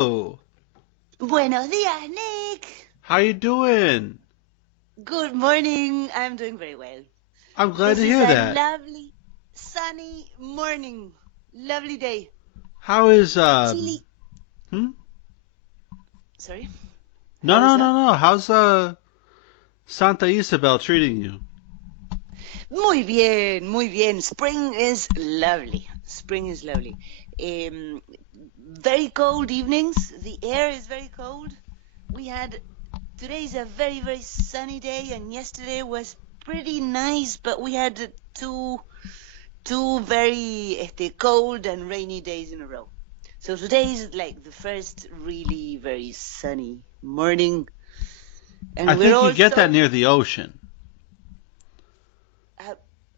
Oh, Buenos días, Nick. how you doing? Good morning. I'm doing very well. I'm glad This to is hear a that. lovely, sunny morning. Lovely day. How is Chilly. hmm? Sorry. No, How is no, that? no, no. How's Santa Isabel treating you? Muy bien, muy bien. Spring is lovely. Spring is lovely. Um, Very cold evenings. The air is very cold. We had Today's a very, very sunny day, and yesterday was pretty nice, but we had two very cold and rainy days in a row. So today is like the first really very sunny morning, I and we're think you all get that so. near the ocean. Uh,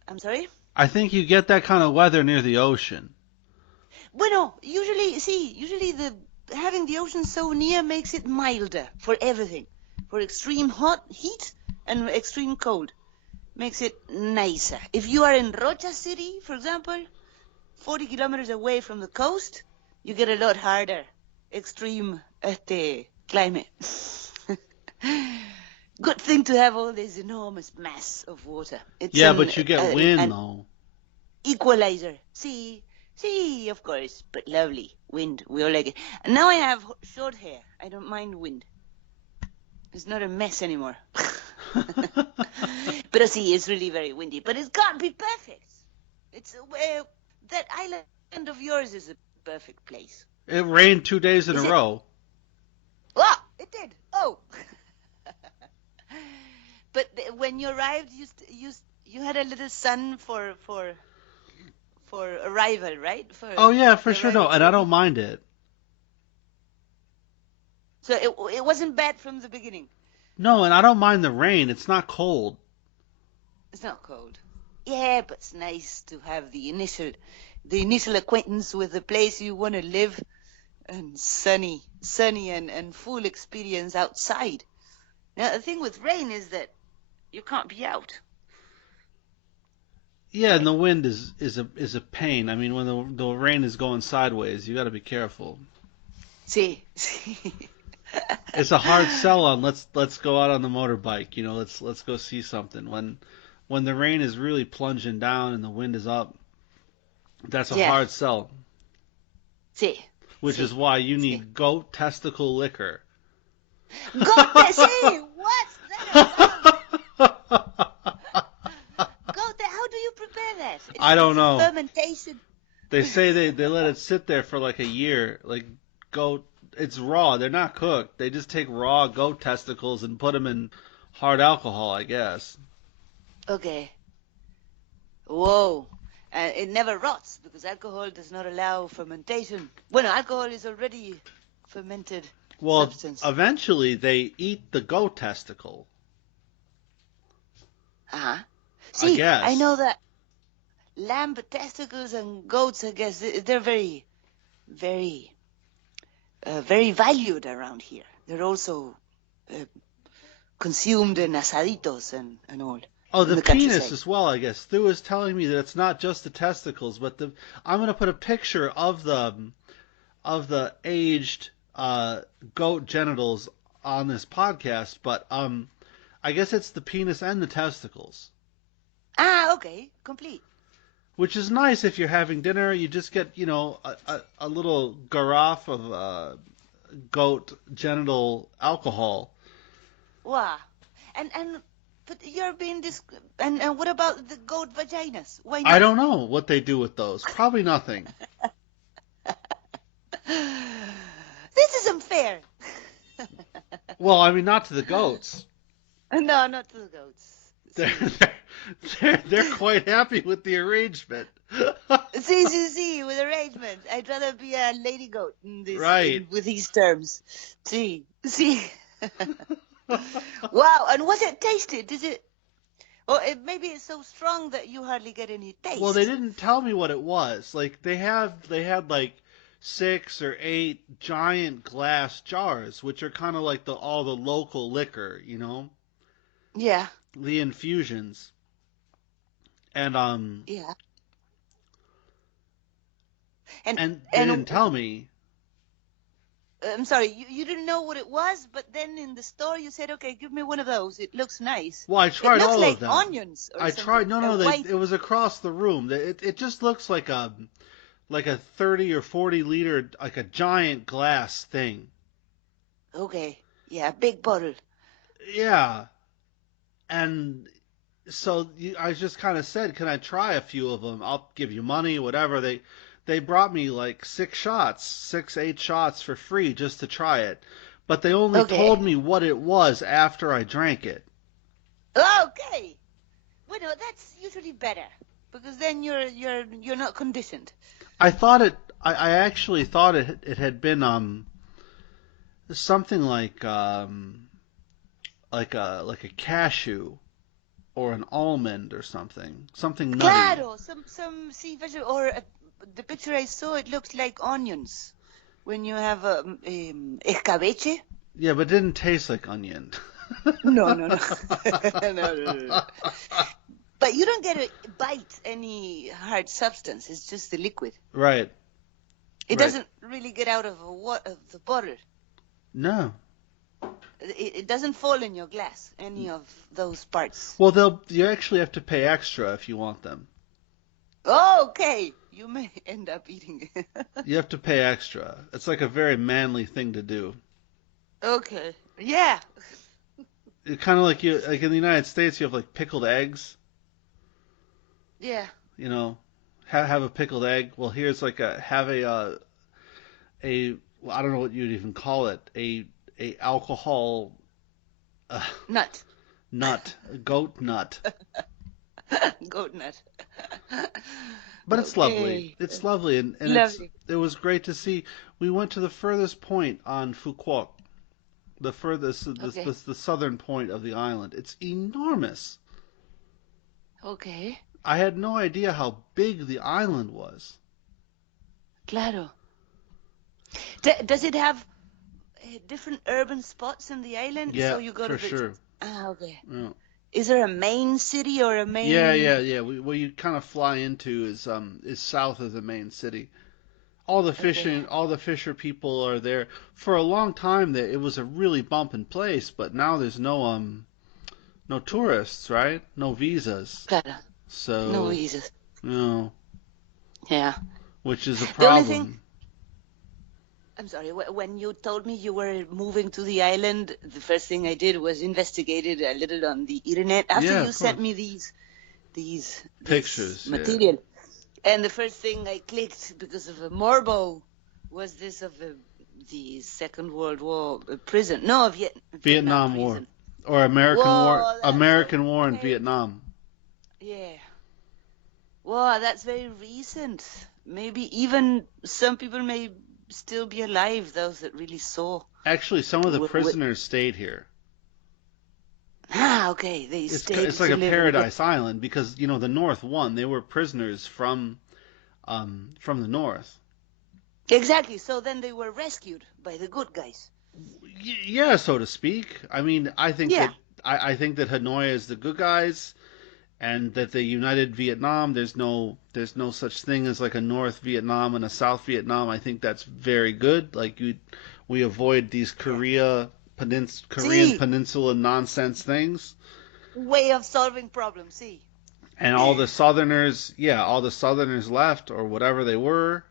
I'm sorry. I think you get that kind of weather near the ocean. Bueno, usually the having the ocean so near makes it milder for everything, for extreme hot heat and extreme cold. Makes it nicer. If you are in Rocha City, for example, 40 kilometers away from the coast, you get a lot harder extreme climate. Good thing to have all this enormous mass of water. It's Yeah, but you get wind an though. equalizer. See, of course, but lovely wind. We all like it. And now I have short hair. I don't mind wind. It's not a mess anymore. But see, it's really very windy. But it can't be perfect. It's that island of yours is a perfect place. It rained 2 days in a Is it? row. Oh, it did. Oh, but when you arrived, you had a little sun for arrival, right? For Oh yeah, for the sure. arrival No, to and I the don't beach. mind it. So it wasn't bad from the beginning. No, and I don't mind the rain. It's not cold. It's not cold. Yeah, but it's nice to have the initial acquaintance with the place you want to live, and sunny and full experience outside. Now the thing with rain is that you can't be out. Yeah, and the wind is a pain. I mean, when the rain is going sideways, you got to be careful. See, see. It's a hard sell on let's go out on the motorbike. Let's go see something. When the rain is really plunging down and the wind is up, that's a Yeah, hard sell. see, Which is see, why you see. need goat testicle liquor. Goat, see, what's that about? Goat, how do you prepare that? I don't It's a know. fermentation. They say they let it sit there for like a year. Like goat, it's raw. They're not cooked. They just take raw goat testicles and put them in hard alcohol, I guess. Okay. Whoa. And it never rots because alcohol does not allow fermentation. Well, alcohol is already fermented Well, substance. eventually they eat the goat testicle, Uh-huh. I See, I guess. know that lamb testicles and goats, I guess, they're very, very valued around here. They're also uh, consumed in asaditos and all Oh, in the the penis countryside. as well, I guess. Stu is telling me that it's not just the testicles, but the I'm gonna put a picture of the aged goat genitals on this podcast, but I guess it's the penis and the testicles, Ah, okay, complete. which is nice if you're having dinner. You just get a little garage of goat genital alcohol. Wow. And but you're being and what about the goat vaginas? Why I not? don't know what they do with those. Probably nothing. This is unfair. Well, I mean, not to the goats. No, not to the goats. They're See. they're they're quite happy with the arrangement. See, with arrangement. I'd rather be a lady goat Right. with these terms. See. Wow, and was it tasted? Did it? Or maybe it's so strong that you hardly get any Well, they taste. didn't tell me what it was. Like they had like 6 or 8 giant glass jars, which are kind of like the all the local liquor, Yeah, the infusions. And yeah. And and they and didn't tell me. I'm sorry, you didn't know what it was, but then in the store you said, okay, give me one of those. It looks nice. Well, I It tried looks all of like them. onions or I tried. something. No, A no, white. it was across the room. It just looks like a 30 or 40 liter, like a giant glass thing. Okay. Yeah, big bottle. Yeah, and so I just kind of said, "Can I try a few of them? I'll give you money, whatever." They brought me like 6 shots, 8 shots for free just to try it, but they only Okay. told me what it was after I drank it. Okay. Well, no, that's usually better because then you're not conditioned. I thought it. I actually thought it had been something like a cashew or an almond or something nutty. Claro, some sea vegetable or the picture I saw, it looks like onions when you have escabeche. Yeah, but it didn't taste like onion. No, no, no. No, no, no, no. But you don't get to bite any hard substance. It's just the liquid. Right, It right. doesn't really get out of of the bottle. No. It doesn't fall in your glass, any of those parts. Well, you actually have to pay extra if you want them. Okay, you may end up eating it. You have to pay extra. It's like a very manly thing to do. Okay, yeah, It kind of like in the United States, you have like pickled eggs. yeah. You know, have a pickled egg. Well, here's like a well, I don't know what you'd even call it, a alcohol uh, Nut, nut, a goat nut. goat nut. But it's lovely. Okay, It's lovely, and lovely. it was great to see. We went to the furthest point on Fukuoka, the furthest, Okay, the southern point of the island. It's enormous. okay, I had no idea how big the island was. claro. Does it have different urban spots in the island? So Yeah, you go to for the. sure. Ah, okay. Yeah, Is there a main city or a yeah, main? yeah. Yeah. Where you kind of fly into is south of the main city. Okay, All the fisher people are there. For a long time, there it was a really bumping place, but now there's no tourists, right? No visas. claro. No So, visas. you know, Yeah. which is a The only thing, problem. I'm sorry, when you told me you were moving to the island, the first thing I did was investigated a little on the internet after Yeah, you of sent course. me this Pictures, yeah. material. And the first thing I clicked because of a morbo was this of the Second World War prison. No, Vietnam Vietnam War prison. or Whoa, that's American War in very, Vietnam. yeah. Whoa, that's very recent. Maybe even some people may still be alive, those that really saw. Actually, some of the Wi- wi- prisoners stayed here. Ah, okay. They stayed It's like to a live and get. paradise island because the North won. They were prisoners from the North. Exactly. So then they were rescued by the good guys. Yeah, so to speak. I mean, Yeah. I think that Hanoi is the good guys, and that they united Vietnam. There's no such thing as like a North Vietnam and a South Vietnam. I think that's very good. We avoid these Yeah. Korean See, Peninsula nonsense things. way of solving problems. See. And all the Southerners left or whatever they were,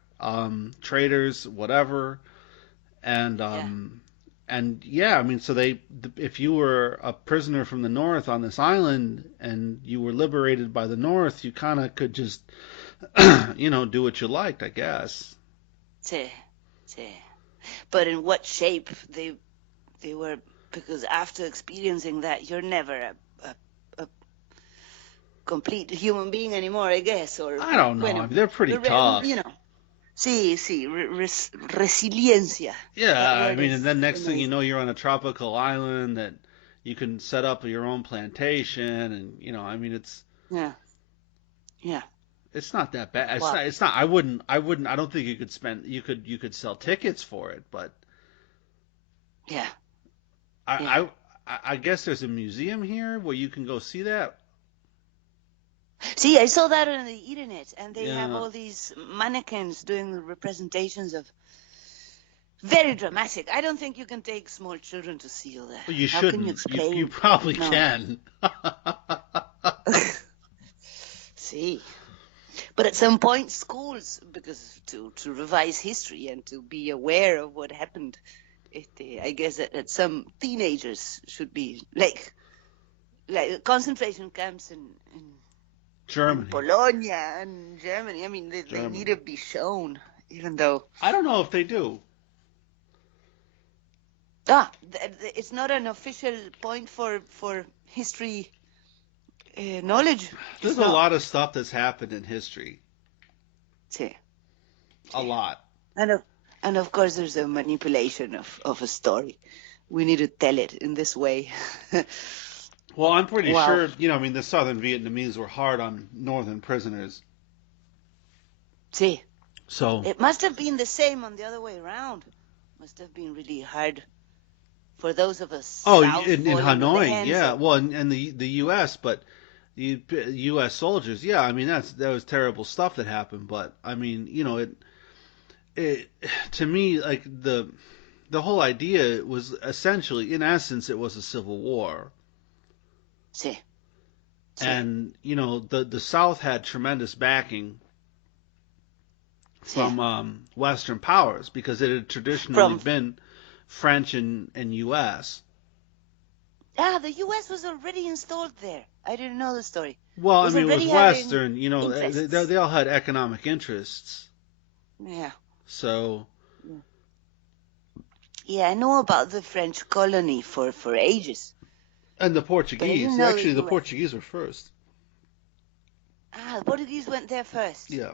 traders, whatever, and Yeah. yeah, I mean, so if you were a prisoner from the North on this island and you were liberated by the North, you kind of could just, do what you liked, I guess. See. See. But in what shape they were? Because after experiencing that, you're never a complete human being anymore, I guess. Or I don't know. I bueno, mean, they're pretty you tough. know. Sí, sí, resiliencia. Yeah, That I word mean, and is then next thing you amazing. know, you're on a tropical island that you can set up your own plantation, and I mean, Yeah, yeah. it's not that bad. Wow. It's not. I don't think you could spend. You could sell tickets for it, but Yeah, yeah. I, I guess there's a museum here where you can go see that. See, I saw that on the internet, and they have Yeah. all these mannequins doing representations of Very dramatic. I don't think you can take small children to see all that. Well, you How can you shouldn't. You explain? probably No. can. See. But at some point, schools, because to revise history and to be aware of what happened, I guess that some teenagers should be like concentration camps in Germany. Bologna and Germany. I mean, they need Germany. to be shown, even though I don't know if they do. it's not an official point for history knowledge. There's It's a not. lot of stuff that's happened in history. See, A see. lot. And of course, there's a manipulation of a story. We need to tell it in this way. Well, I'm pretty Wow. sure, I mean, the Southern Vietnamese were hard on Northern prisoners. See, So, it must have been the same on the other way around. Must have been really hard for those of us oh, south in fall into the Hanoi, hands yeah. of. Well, in the U.S., but U.S. soldiers, yeah. I mean, that was terrible stuff that happened. But I mean, it to me, like the whole idea was essentially, in essence, it was a civil war. See, see, And the South had tremendous backing see. from Western powers because it had traditionally From been French and U.S. the U.S. was already installed there. I didn't know the story. Well, I Was mean, it was already having Western. interests. They all had economic interests. Yeah. So, Yeah, I know about the French colony for ages, and the but I didn't Portuguese, know the actually, the U.S. Portuguese were first. The Portuguese went there first. Yeah,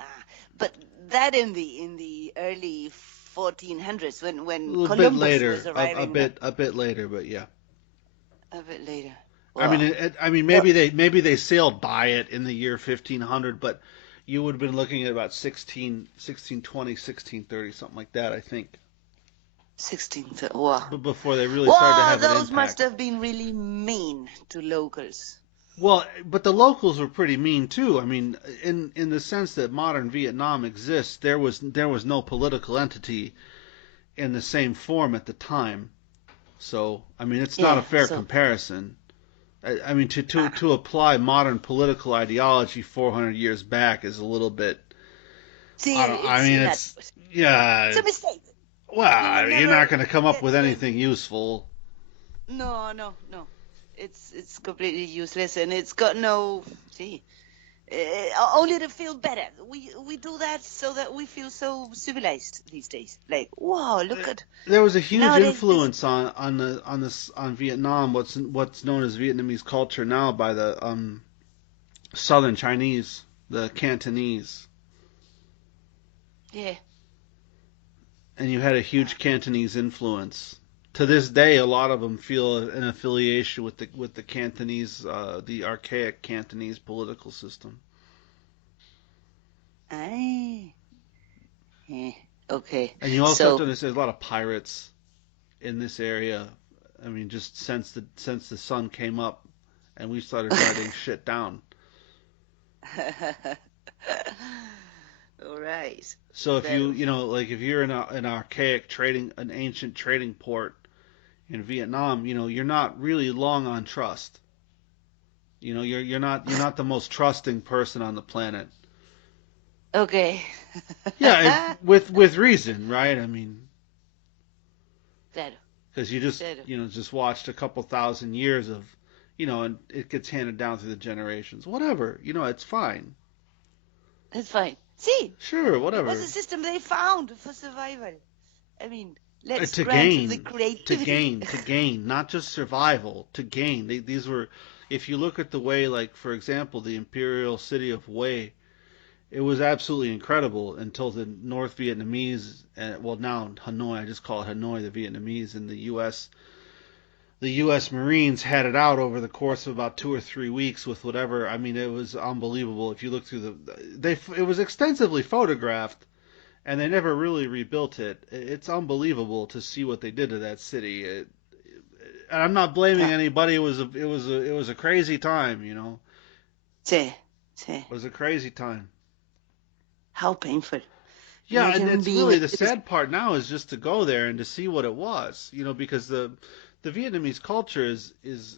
Ah, but that in the early 1400s a when little bit Columbus later, was arriving there. a bit later, but yeah. A bit later. I mean, Well, I mean, well, maybe they sailed by it in the year 1500, but you would have been looking at about 1620, 1630, something like that, I think. 16th. Wow. But before they really started to Wow, have an those must impact. have been really mean to locals. Well, but the locals were pretty mean too. I mean, in the sense that modern Vietnam exists, there was no political entity in the same form at the time. So, I mean, it's not a Yeah, fair so, comparison. I mean, ah, to apply modern political ideology 400 years back is a little bit. see, I don't. I it's mean, it's inadequate. yeah. It's a mistake. You will Well, you're not never going to come up get with the. anything useful. No, no, no. It's completely useless, and it's got no. See, only to feel better. We do that so that we feel so civilized these days. Like, wow, look at There was a huge nowadays. influence on Vietnam, what's known as Vietnamese culture now by the Southern Chinese, the Cantonese, Yeah. and you had a huge Cantonese influence. To this day, a lot of them feel an affiliation with the Cantonese, the archaic Cantonese political system. Aye. Yeah. Okay. And you also have to So. understand there's a lot of pirates in this area. I mean, just since the sun came up and we started writing shit down. All right. So if That. like if you're in an archaic an ancient trading port in Vietnam, you're not really long on trust. You're not the most trusting person on the planet. Okay. Yeah, with reason, right? I mean, That. because That. just watched a couple thousand years of, and it gets handed down through the generations. Whatever, it's fine. That's fine. See, Sure, it was whatever. a system they found for survival. I mean, let's To grant the gain, creativity. to gain, not just survival, to gain. These were, if you look at the way, like for example, the imperial city of Hue, it was absolutely incredible until the North Vietnamese, well now Hanoi, I just call it Hanoi, the Vietnamese, and the U.S. Marines had it out over the course of about 2 or 3 weeks with whatever. I mean, it was unbelievable. If you look through it was extensively photographed and they never really rebuilt it. It's unbelievable to see what they did to that city. And I'm not blaming Ah, anybody. It was a crazy time. see, see, It was a crazy time. how painful. Yeah, and Imagine it's being really a the citizen. sad part now is just to go there and to see what it was, because the Vietnamese culture is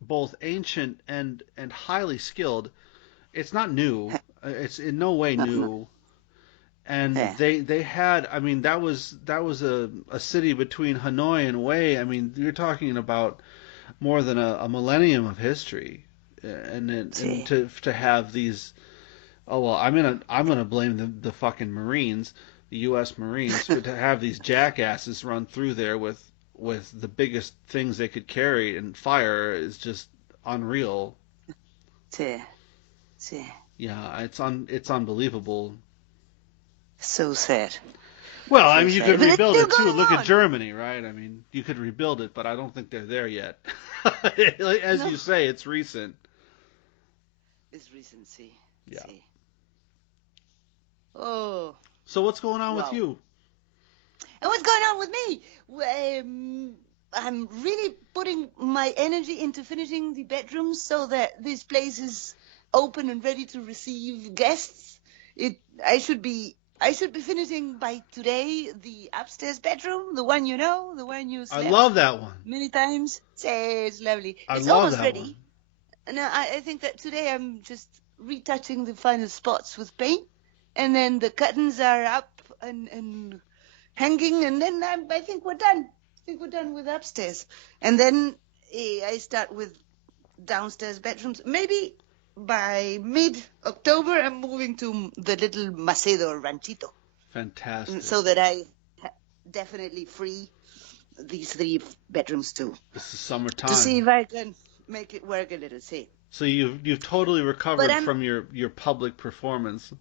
both ancient and highly skilled. It's not new. It's in no way No, no. new. And Yeah. they had, I mean, that was a city between Hanoi and Hue. I mean, you're talking about more than a millennium of history, and See. to have these. Oh well, I'm gonna blame the fucking Marines, the U.S. Marines, for to have these jackasses run through there with the biggest things they could carry, and fire is just unreal. See. See. Yeah, it's unbelievable. So sad. Well, I So mean, you sad. could But it's rebuild still it too. going Look at on. Germany, right? I mean, you could rebuild it, but I don't think they're there yet. As No. you say, it's recent. It's recency. Yeah. See. Oh, So what's going on with wow. you? And what's going on with me? I'm really putting my energy into finishing the bedrooms so that this place is open and ready to receive guests. It I should be finishing by today the upstairs bedroom, the one the one you I slept love that one. many times. Say it's lovely. I It's love almost that one. ready. And I think that today I'm just retouching the final spots with paint, and then the curtains are up and hanging, and then I think we're done. I think we're done with upstairs, and then I start with downstairs bedrooms. Maybe by mid-October, I'm moving to the little Macedo or Ranchito, Fantastic. so that I definitely free these three bedrooms too, This is to see summertime. if I can make it work a little. See, So you've totally but recovered I'm from your public performance.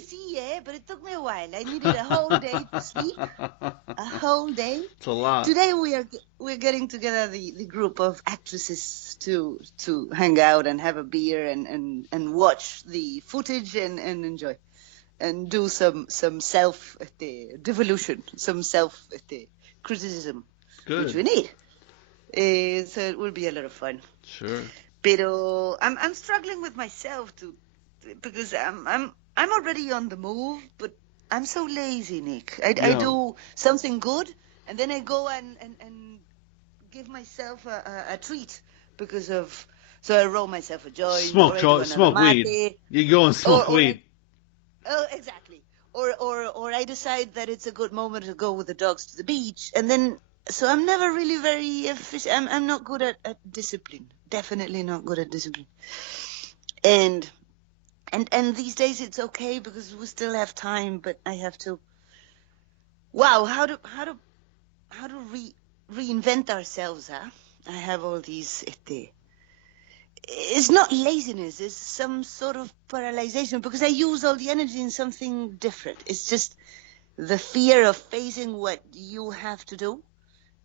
see, yeah, but it took me a while. I needed a whole day to sleep, a whole day. It's a lot. Today we're getting together the group of actresses to hang out and have a beer and watch the footage and enjoy and do some self devolution, some self criticism, which we Good. need. So it will be a lot of fun. Sure. Pero I'm struggling with myself because I'm already on the move, but I'm so lazy, Nick. I Yeah. do something good, and then I go and give myself a treat because of. So I roll myself a joint, or I do another Smoke weed. mate, You go and smoke or I weed. oh exactly, or I decide that it's a good moment to go with the dogs to the beach, and then so I'm never really very efficient. I'm not good at discipline. Definitely not good at discipline. And and these days it's okay because we still have time, but I have to. Wow, how to reinvent ourselves, huh? I have all these. It's not laziness. It's some sort of paralyzation because I use all the energy in something different. It's just the fear of facing what you have to do,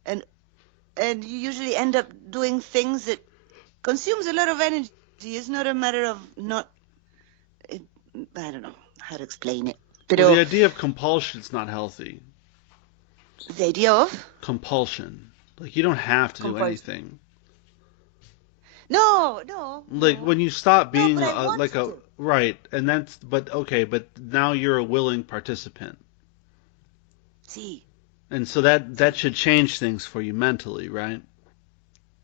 and and you usually end up doing things that consumes a lot of energy. It's not a matter of not. It, I don't know how to explain it. Well, the Pero idea of compulsion is not healthy. the idea of Compulsion. Like you don't have to do compulsion. anything. No, no, Like no, when you stop no. being But I want like to a do. right, and that's but okay, but now you're a willing participant, See, and so that see, should change things for you mentally, right?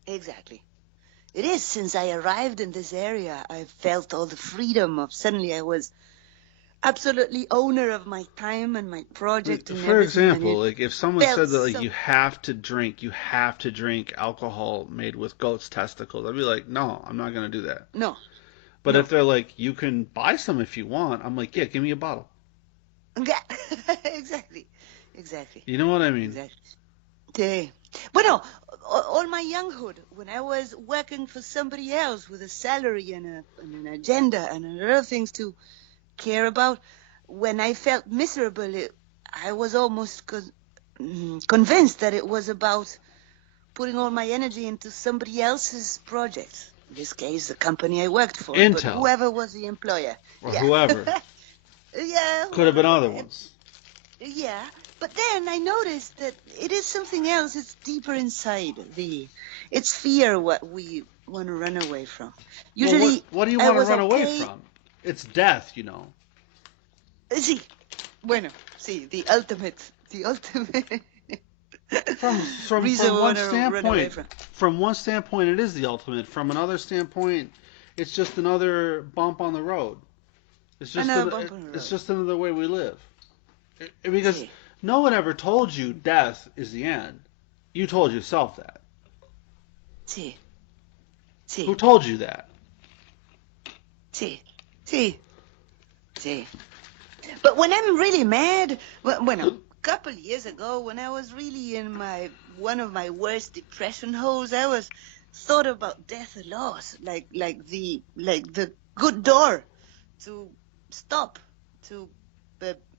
exactly. It is since I arrived in this area, I felt all the freedom of suddenly I was absolutely owner of my time and my project and For everything, and example, it like if someone felt said that like so. you have to drink alcohol made with goat's testicles, I'd be like, no, I'm not gonna do that. No, But if no. they're like, you can buy some if you want, I'm like, yeah, give me a bottle. Exactly, exactly, You know what I mean? exactly. Sí. Bueno, all my younghood, when I was working for somebody else with a salary and an agenda and other things to care about, when I felt miserable, I was almost convinced that it was about putting all my energy into somebody else's project. In this case, the company I worked for, but Intel whoever was the employer. or Yeah. whoever Yeah, could have been whoever. other ones. Yeah, but then I noticed that it is something else. It's deeper inside. It's fear what we want to run away from. Well, Usually, what do you I want to was run away okay. from? It's death, you know. Sí, bueno, sí, the ultimate reason From we one want to run away standpoint, from. it is the ultimate. From another standpoint, it's just another bump on the road. Another bump on the It's road. just another way we live. Because Sí, no one ever told you death is the end. You told yourself that. sí, Who sí, told you that? sí, sí, sí. But when I'm really mad, bueno, a couple years ago, when I was really in my one of my worst depression holes, I was thought about death a lot, like the good door to stop, to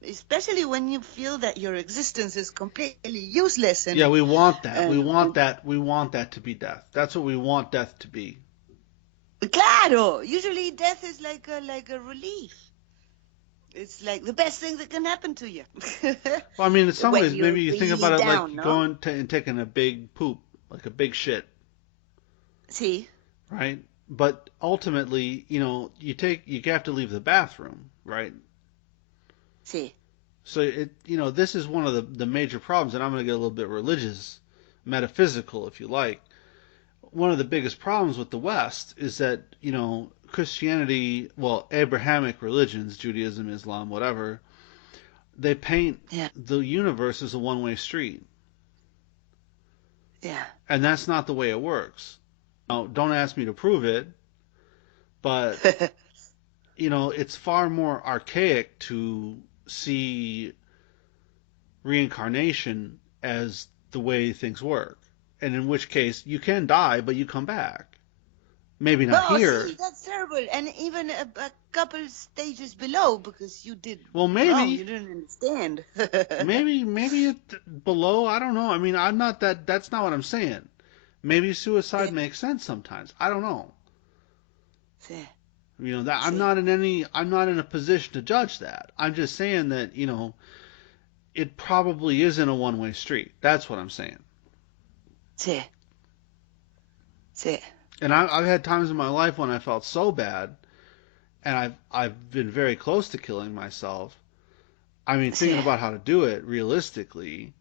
especially when you feel that your existence is completely useless Yeah, we want that. We and want that. We want that to be death. That's what we want death to be. claro, usually death is like a relief. It's like the best thing that can happen to you Well, I mean, in some when ways, you're maybe you think really about it down, like no? going to and taking a big poop, like a big shit, See, right? But ultimately, you have to leave the bathroom, right? see, So this is one of the major problems, and I'm going to get a little bit religious, metaphysical, if you like. One of the biggest problems with the West is that Christianity, well, Abrahamic religions, Judaism, Islam, whatever, they paint yeah, the universe as a one-way street, yeah, and that's not the way it works. Now, don't ask me to prove it, but it's far more archaic to see reincarnation as the way things work. And in which case, you can die, but you come back. Maybe not Oh, here. see, that's terrible. And even a couple stages below because you did Well, wrong. You maybe, didn't understand. maybe it below. I don't know. I mean, I'm not that. That's not what I'm saying. Maybe suicide Sí, makes sense sometimes. I don't know. sí, That sí, I'm not in a position to judge that. I'm just saying that it probably isn't a one-way street. That's what I'm saying. sí, sí. And I've had times in my life when I felt so bad, and I've been very close to killing myself. I mean, thinking Sí. about how to do it realistically,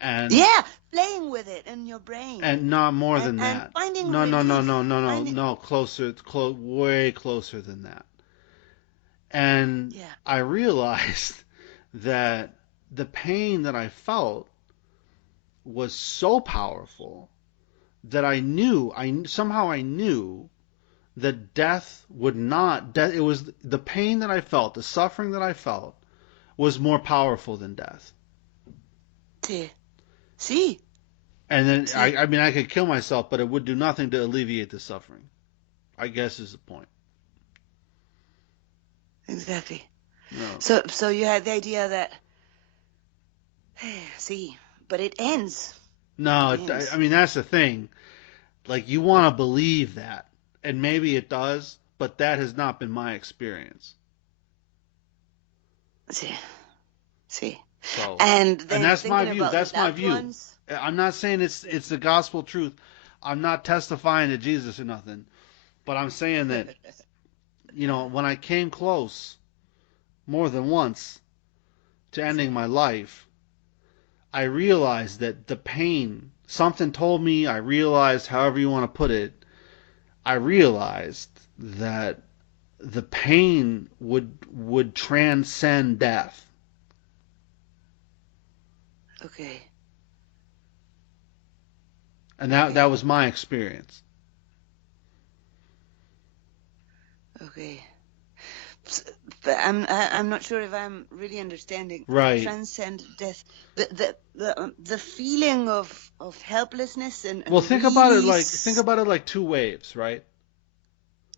and Yeah, playing with it in your brain not more and than and that. finding No, no, no, relief. no, no, no, Finding, no. Way closer than that. And yeah, I realized that the pain that I felt was so powerful that I knew that death would not. It was the pain that I felt, the suffering that I felt, was more powerful than death. sí, sí, And then sí, I mean, I could kill myself, but it would do nothing to alleviate the suffering. I guess is the point. exactly. No, So you had the idea that, see, but it ends. It no. I ends. mean, that's the thing. Like you want to believe that, and maybe it does, but that has not been my experience. Sí, sí. So, And and then that's my thinking view. about the That's my loved view. ones. I'm not saying it's the gospel truth. I'm not testifying to Jesus or nothing, but I'm saying that when I came close more than once to ending Sí, my life, I realized that the pain, something told me, I realized, however you want to put it, I realized that the pain would transcend death. okay, And that okay, was my experience. okay. S- But I'm not sure if I'm really understanding. Right. Transcend death. The feeling of helplessness Well, and really think about it like two waves, right?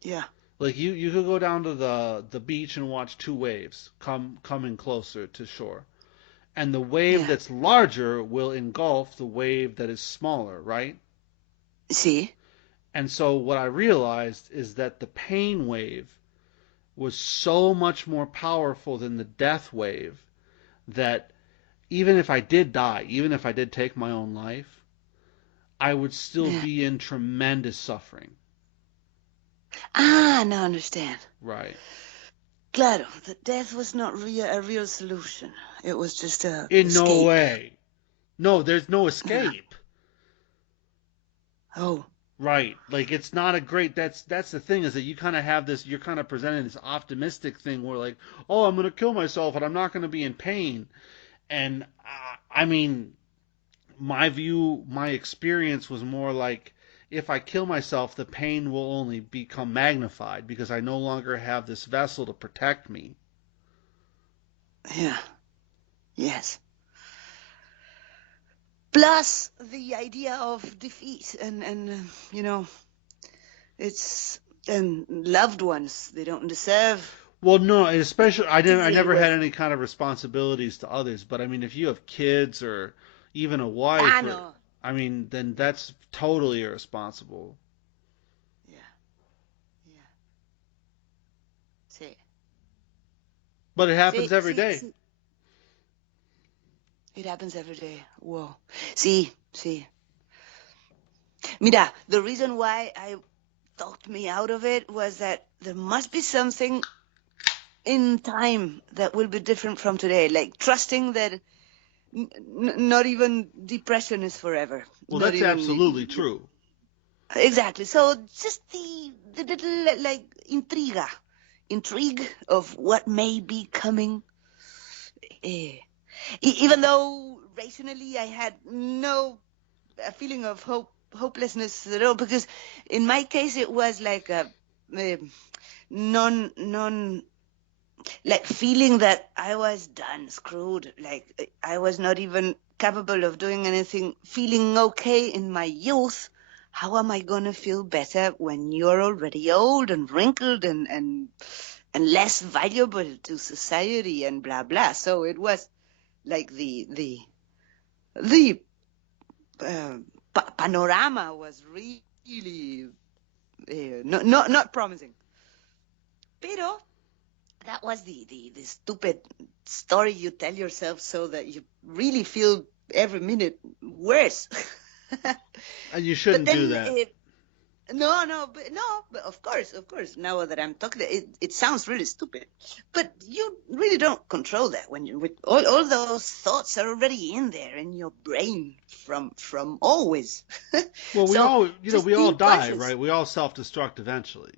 yeah, Like you could go down to the beach and watch two waves coming closer to shore. And the wave yeah. that's larger will engulf the wave that is smaller, right? See, And so what I realized is that the pain wave was so much more powerful than the death wave that even if I did die, even if I did take my own life, I would still yeah. be in tremendous suffering. Ah, now I understand. Right. Claro, that death was not a real solution. It was just a In no escape. way. No, there's no Yeah. escape. Oh, Right. Like it's not a great that's the thing is that you kind of have this you're kind of presenting this optimistic thing where like, "Oh, I'm going to kill myself and I'm not going to be in pain." And I mean, my experience was more like if I kill myself, the pain will only become magnified because I no longer have this vessel to protect me. yeah. Yes. Plus the idea of defeat and you know, it's and loved ones they don't deserve. Well, no, especially I Dealing never had with. any kind of responsibilities to others, but I mean, if you have kids or even a Ah, wife or no. I mean, then that's totally irresponsible. Yeah, yeah. Sí. But it happens Sí, every sí, day. sí. It happens every day. Whoa. Sí, sí. Mira, the reason why I talked me out of it was that there must be something in time that will be different from today. Like trusting that not even depression is forever. Well, Not that's even absolutely true. exactly. So just the little like intrigue of what may be coming. Eh, even though rationally I had no a feeling of hopelessness at all, because in my case it was like a non like feeling that I was done, screwed, like I was not even capable of doing anything, feeling okay in my youth. How am I gonna feel better when you're already old and wrinkled and less valuable to society and blah blah? So it was like the uh, panorama was really not promising. Pero that was the stupid story you tell yourself so that you really feel every minute worse. And you But shouldn't do then that. no, but of course. Now that I'm talking, it sounds really stupid, but you really don't control that when you with all those thoughts are already in there in your brain from always. Well, So we just all being die, conscious. right? We all self-destruct eventually.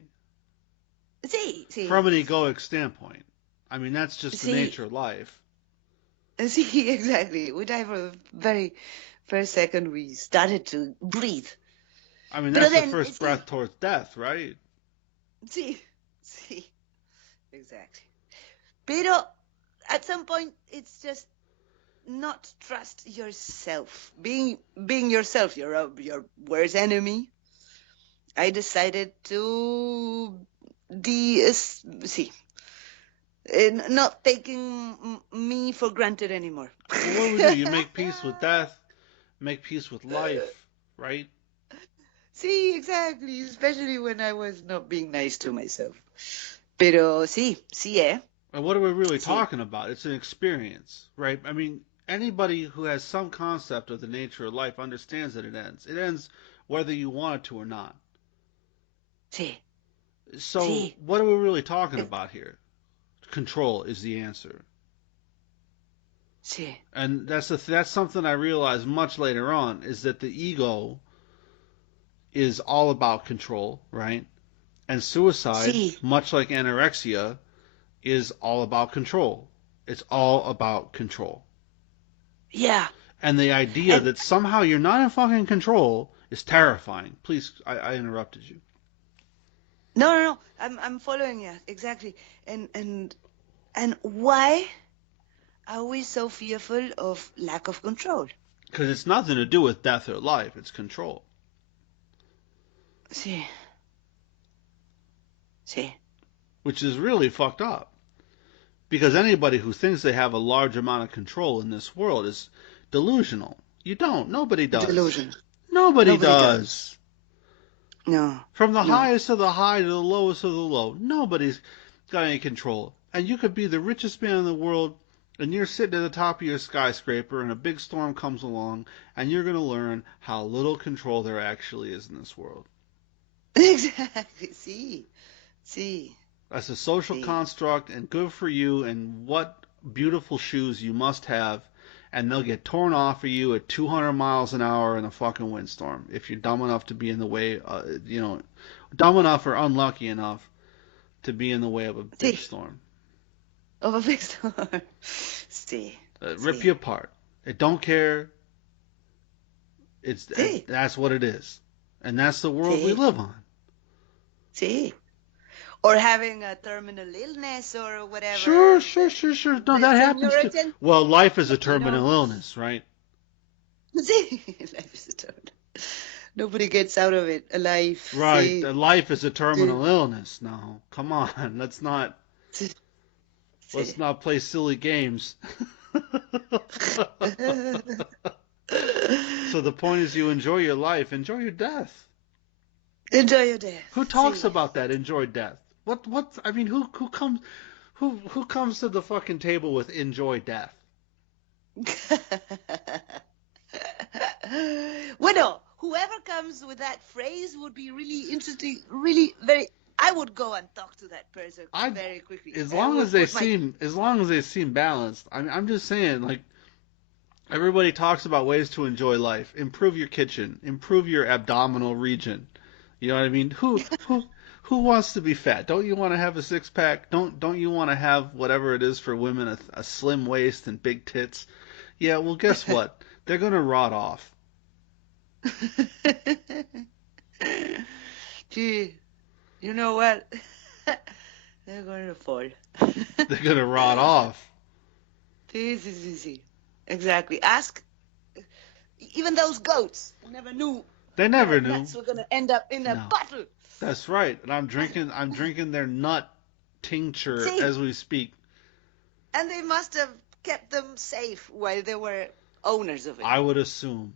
See, From see, an egoic standpoint. I mean, that's just the see, nature of life. see. Exactly. We died for the very first second we started to breathe. I mean, But that's the then, first breath towards death, right? see, see, exactly. Pero at some point, it's just not trust yourself. Being yourself, your worst enemy. I decided to see, not taking me for granted anymore. Well, what do we do? You make peace with death, make peace with life, right? See, exactly. Especially when I was not being nice to myself. Pero sí, sí, And what are we really sí, talking about? It's an experience, right? I mean, anybody who has some concept of the nature of life understands that it ends. It ends whether you want it to or not. sí, So, sí. what are we really talking about here? Control is the answer. Sí, And that's something I realized much later on is that the ego is all about control, right? And suicide, sí, much like anorexia, is all about control. It's all about control. yeah. And the idea And that somehow you're not in fucking control is terrifying. Please, I interrupted you. no. I'm following you exactly. And why are we so fearful of lack of control? Because it's nothing to do with death or life, it's control. Sí, sí. Which is really fucked up. Because anybody who thinks they have a large amount of control in this world is delusional. You don't. Nobody does. Delusion. Nobody Nobody does. does. No, From the no. highest of the high to the lowest of the low, nobody's got any control. And you could be the richest man in the world, and you're sitting at the top of your skyscraper, and a big storm comes along, and you're going to learn how little control there actually is in this world. Exactly. Sí, sí. That's a social See, construct, and good for you. And what beautiful shoes you must have, and they'll get torn off of you at 200 miles an hour in a fucking windstorm if you're dumb enough to be in the way. Dumb enough or unlucky enough to be in the way of a big see, storm. of a big storm. See, Rip you see, apart. It don't care. see, That's what it is, and that's the world we see, live on. see. Or having a terminal illness or whatever Sure, sure, sure, sure. No, that that's in happens your too. attention, Well, life is a you know. terminal illness, right? See, life is a terminal. Nobody gets out of it alive. Right. See, Life is a see, terminal illness. No, come on. see, Let's see. not play silly games. So the point is, you enjoy your life, enjoy your death. Enjoy your day. Who talks See. about that? Enjoy death. What? I mean, who comes to the fucking table with enjoy death? Bueno, whoever comes with that phrase would be really interesting, really very. I would go and talk to that person I very quickly. as I long would as they put my. seem as long as they seem balanced. I'm just saying, like, everybody talks about ways to enjoy life. Improve your kitchen, improve your abdominal region. You know what I mean? Who wants to be fat? Don't you want to have a six pack? Don't you want to have whatever it is for women, a slim waist and big tits? Yeah, well, guess what? They're gonna rot off. Gee, you know what? They're going to fall. They're gonna rot off. Easy. Exactly. Ask even those goats never knew They their never knew. nuts were gonna end up in a No, bottle. that's right. And I'm drinking their nut tincture See, as we speak. and they must have kept them safe while they were owners of I would assume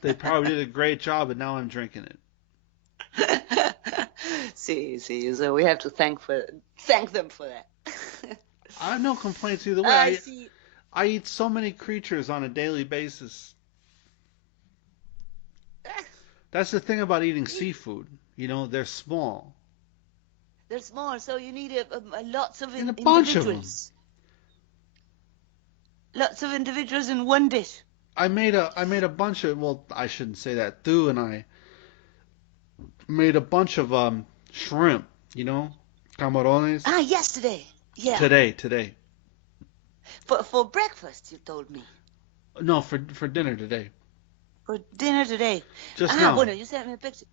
they probably did a great job, and now I'm drinking it. it. See. So we have to thank them for that. I have no complaints either way. I see. I eat so many creatures on a daily basis. That's the thing about eating seafood. They're small. They're small, so you need lots of And a bunch of them. individuals. Lots of individuals in one dish. I made a bunch of, well, I shouldn't say that. Thu and I made a bunch of shrimp, camarones. Ah, yesterday. Yeah. Today. For breakfast, you told me. No, for dinner today. For dinner today. Just now. Bueno, you sent me a picture.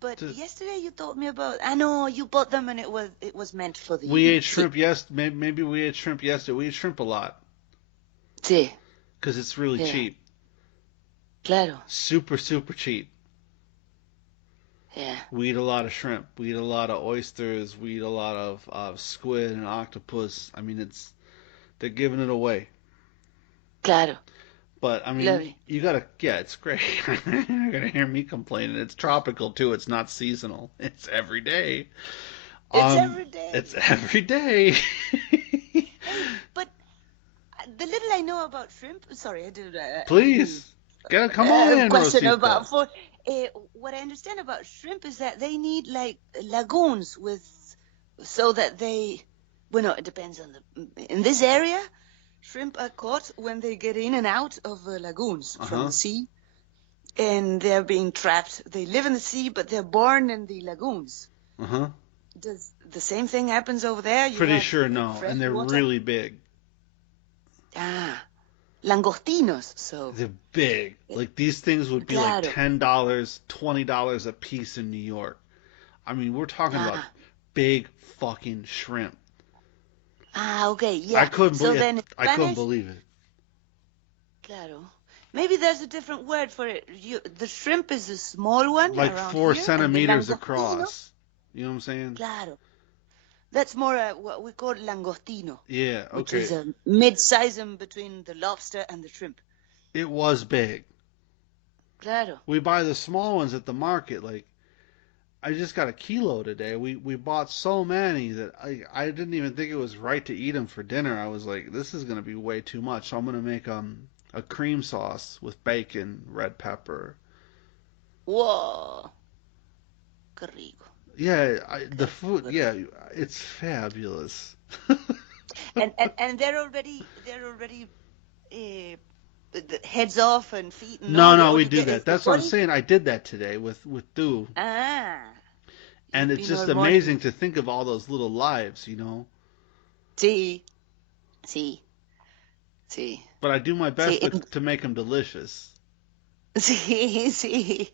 But Just- yesterday you told me about. I know you bought them, and it was meant for the. We ate shrimp maybe we ate shrimp yesterday. We eat shrimp a lot Sí, because it's really yeah. cheap. Claro. Super, super cheap. Yeah. We eat a lot of shrimp. We eat a lot of oysters. We eat a lot of squid and octopus. I mean, they're giving it away. Claro. But I mean, Lovely. it's great. You're gonna hear me complaining. It's tropical too. It's not seasonal. It's every day. It's every day. It's every day. But the little I know about shrimp. Sorry, I did. Please, come on in, Question Rosita. about what I understand about shrimp is that they need like lagoons so that they. Well, no, it depends on in this area. Shrimp are caught when they get in and out of lagoons from the sea, and they're being trapped. They live in the sea, but they're born in the lagoons. Does the same thing happens over there? Pretty sure no, fresh and they're water? really big. Langostinos. So They're big. Like these things would be like Claro. $10, $20 a piece in New York. I mean, we're talking about big fucking shrimp. okay, yeah. I couldn't so believe then it. in I couldn't Spanish, believe it. Claro. Maybe there's a different word for it. The shrimp is a small one, Like around 4 here, and the centimeters langostino- across. You know what I'm saying? Claro. That's more what we call langostino, Yeah, which okay. is a mid-size in between the lobster and the shrimp. It was big. Claro. We buy the small ones at the market. Like, I just got a kilo today. We bought so many that I didn't even think it was right to eat them for dinner. I was like, this is gonna be way too much. So I'm gonna make a cream sauce with bacon, red pepper. Whoa. Qué rico. Yeah, the food. Fabulous. Yeah, it's fabulous. And they're already uh, the heads off and feet and No, all no, all we you do get is that. the That's what I'm body. saying. I did that today with Du, Ah, and you've it's been just all morning. amazing to think of all those little lives, you know. See, see, see, But I do my see, best to make them delicious. see,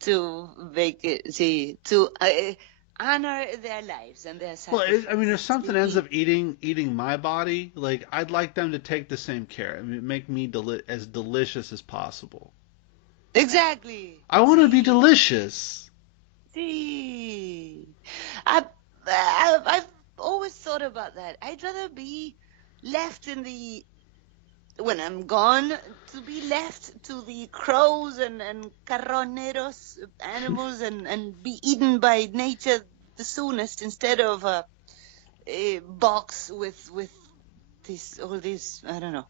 to make it, see, to honor their lives and their Well, I mean, if sacrifice. something ends See, up eating my body, like I'd like them to take the same care. I mean, make me as delicious as possible. exactly. I want to be See, delicious. see. I, I've always thought about that. I'd rather be left in the when I'm gone, to be left to the crows and carroneros, animals, and be eaten by nature the soonest instead of a box with this all this I don't know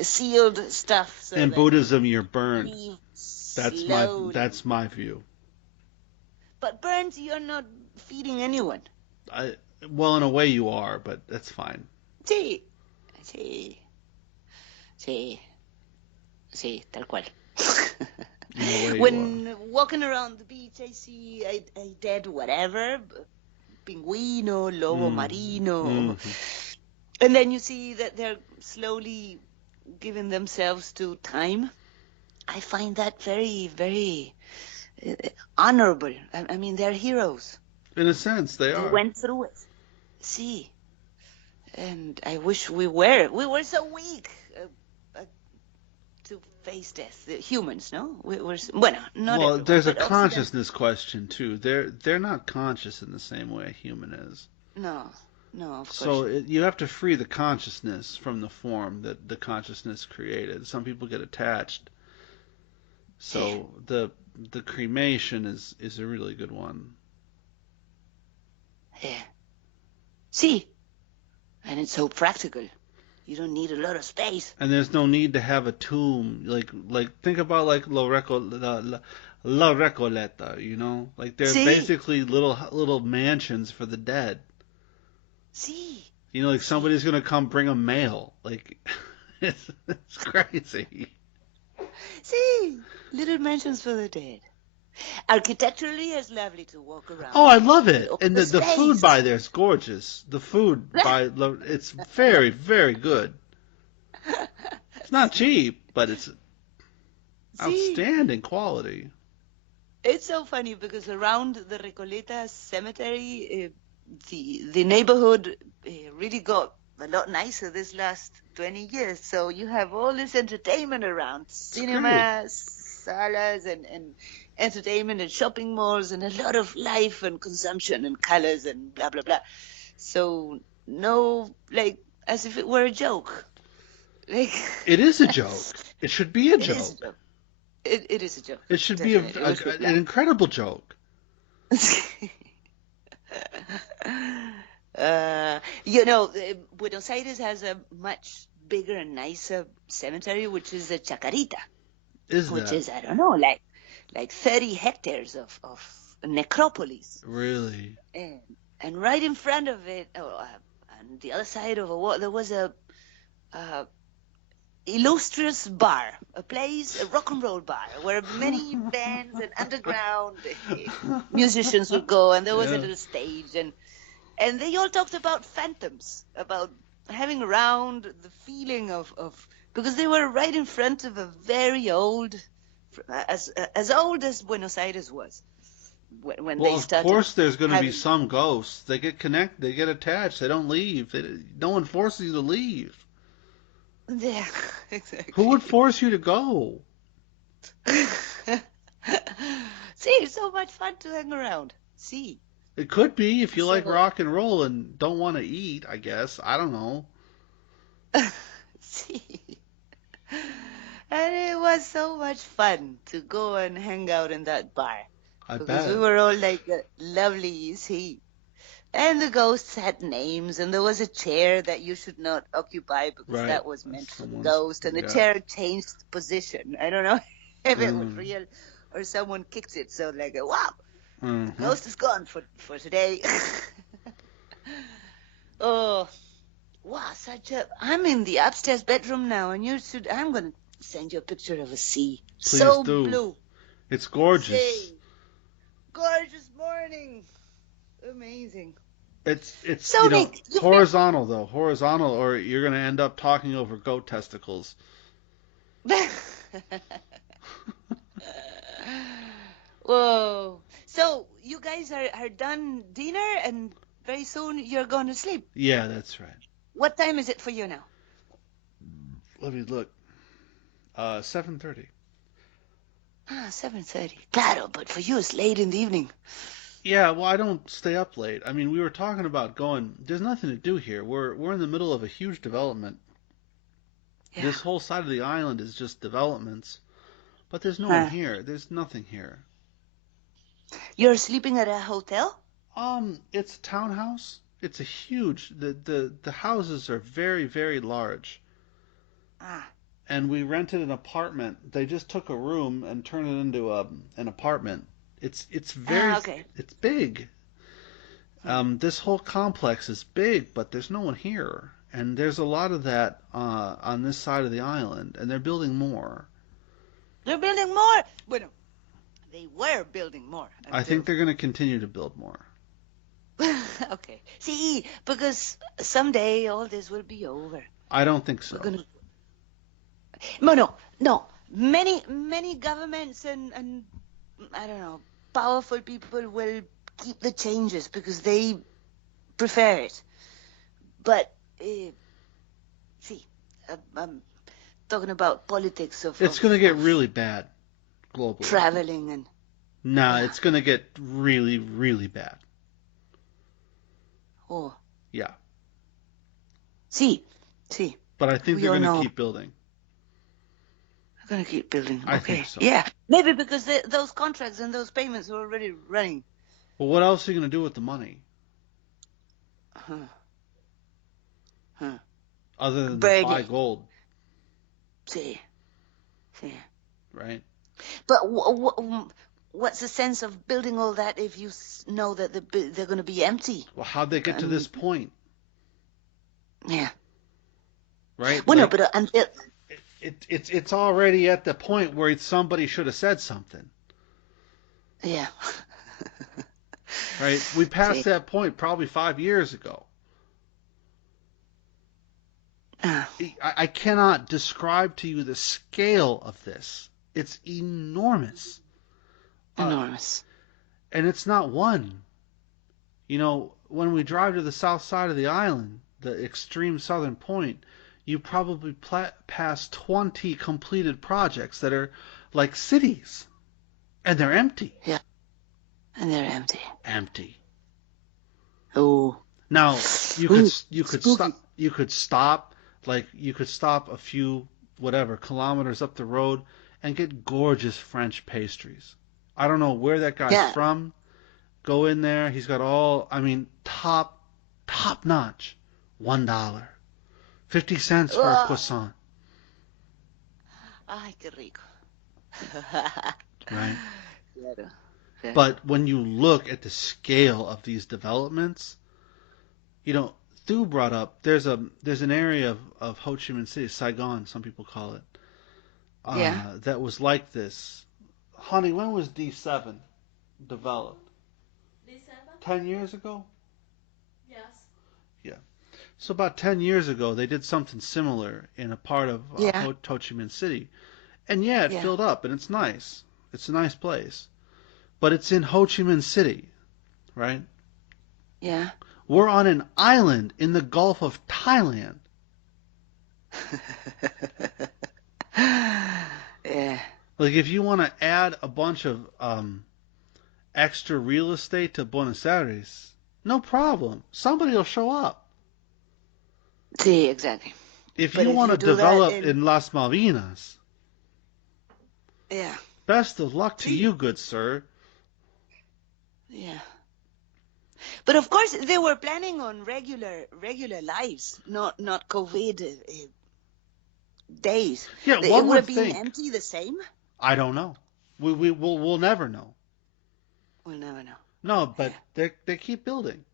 sealed stuff so In that Buddhism, you're burned. leave slowly. That's my view. But burns, you're not feeding anyone. I well, in a way you are, but that's fine. Sí, sí, sí, sí, tal cual. In a way you are. When walking around the beach, I see a dead whatever, pingüino, lobo Mm. marino, Hmm. and then you see that they're slowly giving themselves to time. I find that very, very uh, honorable. I mean, they're heroes. In a sense, they They are. went through it. See, and I wish we were. We were so weak to face death. The humans, no? Bueno, not Well, everyone, there's a but Occident. consciousness question too. They're not conscious in the same way a human is. No, no, of course So not. you have to free the consciousness from the form that the consciousness created. Some people get attached. Yeah, So the cremation is a really good one. yeah. See, and it's so practical. You don't need a lot of space. And there's no need to have a tomb. Like think about like La Recoleta, you know? Like they're See, basically little mansions for the dead. see, You know, like see, somebody's gonna come bring a mail. Like it's crazy. see. Little mansions for the dead. Architecturally, it's lovely to walk Oh, I around. love it. All And the the food space. by there is gorgeous. The food it's very, very good. It's not See, cheap, but it's see. outstanding quality. It's so funny because around the Recoleta cemetery, the neighborhood really got a lot nicer this last 20 years. So you have all this entertainment around, It's great. cinemas, salas, and entertainment and shopping malls, and a lot of life and consumption and colors and blah blah blah. So no, like as if it were a joke. Like It is a joke. It should be a it is a joke. joke. It is a joke, It should be definitely. We should an incredible joke. laugh. Buenos Aires has a much bigger and nicer cemetery, which is the Chacarita, Is which that is, I don't know, like 30 hectares of necropolis. really? And right in front of it, on the other side of a wall, there was a illustrious bar, a rock and roll bar, where many bands and underground musicians would go, and there was a Yeah. little stage, and they all talked about phantoms, about having around the feeling of because they were right in front of a very old, as old as Buenos Aires was when Well, they of started course there's going to be having. some ghosts. They get they get attached. They don't leave. No one forces you to leave. Yeah, Who would exactly. force you to go? See, it's so much fun to hang around. See, It could be if you like so rock and roll and don't want to eat, I guess. I don't know. see. And it was so much fun to go and hang out in that bar I because we bet. were all like lovely, see. And the ghosts had names, and there was a chair that you should not occupy because Right. that was meant for the Someone's, ghost, and the yeah. chair changed position. I don't know if it was Mm. real or someone kicked it. So like, wow. Mm-hmm. Ghost is gone for today. Oh, wow, I'm in the upstairs bedroom now, and I'm gonna send you a picture of a sea. Please So do. blue. It's gorgeous. Say, gorgeous morning. Amazing. It's So, Nick, you've horizontal though, horizontal, or you're gonna end up talking over goat testicles. never. Whoa. So, you guys are done dinner, and very soon you're going to sleep. Yeah, that's right. What time is it for you now? Let me look. 7:30. 7:30. Claro, but for you it's late in the evening. Yeah, well, I don't stay up late. I mean, we were talking about going. There's nothing to do here. We're in the middle of a huge development. Yeah. This whole side of the island is just developments, but there's no one Huh. here. There's nothing here. You're sleeping at a hotel? It's a townhouse. It's a huge. The houses are very very large, Ah. and we rented an apartment. They just took a room and turned it into an apartment. Ah, okay. It's big. Hmm. This whole complex is big, but there's no one here. And there's a lot of that on this side of the island, and they're building more. They're building more. Bueno, they were building more I think until. they're going to continue to build more. Okay. See, because someday all this will be over. I don't think We're so. gonna. No. Many governments and I don't know, powerful people will keep the changes because they prefer it. But see, I'm talking about politics It's going to get of really bad globally. traveling and Nah, yeah. it's going to get really, really bad. Oh, Yeah. see, But I think we they're all going to know. keep building. We're gonna keep building. I think Okay, so. yeah, maybe because those contracts and those payments are already running. Well, what else are you going to do with the money Huh. Huh. other than to buy Birdie. gold, See. right? But what's the sense of building all that if you know that they're going to be empty? Well, how'd they get to this point, Yeah. right? Well, no, Like but until it's already at the point where somebody should have said something, yeah. right? We passed See. that point probably 5 years ago. Uh, I cannot describe to you the scale of this. It's enormous, uh, enormous. and it's not one. When we drive to the south side of the island, the extreme southern point, you probably pass 20 completed projects that are like cities, and they're empty. Yeah. And they're empty. Empty. Oh. Now Ooh, you could spooky. stop a few whatever kilometers up the road and get gorgeous French pastries. I don't know where that guy's Yeah. from. Go in there. He's got top notch. $1, 50 cents for a Oh. croissant. Ay, qué rico. Right? Claro. Yeah. But when you look at the scale of these developments, Thu brought up there's an area of Ho Chi Minh City, Saigon, some people call it, Yeah. that was like this. Honey, when was D7 developed? D7? 10 years ago? Yes. Yeah. So about 10 years ago, they did something similar in a part of Yeah. Ho Chi Minh City, and yeah, it Yeah. filled up, and it's nice. It's a nice place, but it's in Ho Chi Minh City, right? Yeah. We're on an island in the Gulf of Thailand. Yeah. Like if you want to add a bunch of extra real estate to Buenos Aires, no problem. Somebody will show up. See, exactly. If But you if want you to do that develop in Las Malvinas, yeah. best of luck to See. you, good sir. Yeah. But of course, they were planning on regular lives, not COVID days. Yeah, It one would would have been think. empty the same. I don't know. We'll never know. We'll never know. No, Yeah. but they keep building.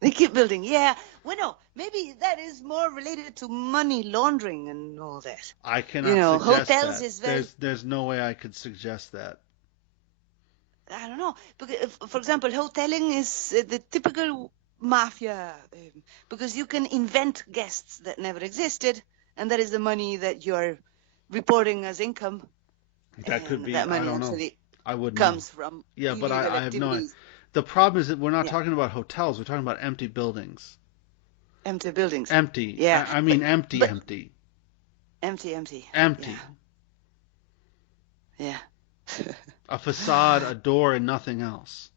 They keep building. Yeah. Well, no, maybe that is more related to money laundering and all that. I cannot suggest Hotels that. is very, There's no way I could suggest that. I don't know. Because, for example, hoteling is the typical mafia, because you can invent guests that never existed, and that is the money that you're reporting as income, That could and be. that I money don't know. actually I wouldn't know. comes from Yeah, but illegal I have no. activities. The problem is that we're not Yeah, talking about hotels. We're talking about empty buildings. empty buildings. Empty. Yeah, I mean empty, but empty, empty. Yeah, empty. yeah. A facade, a door, and nothing else.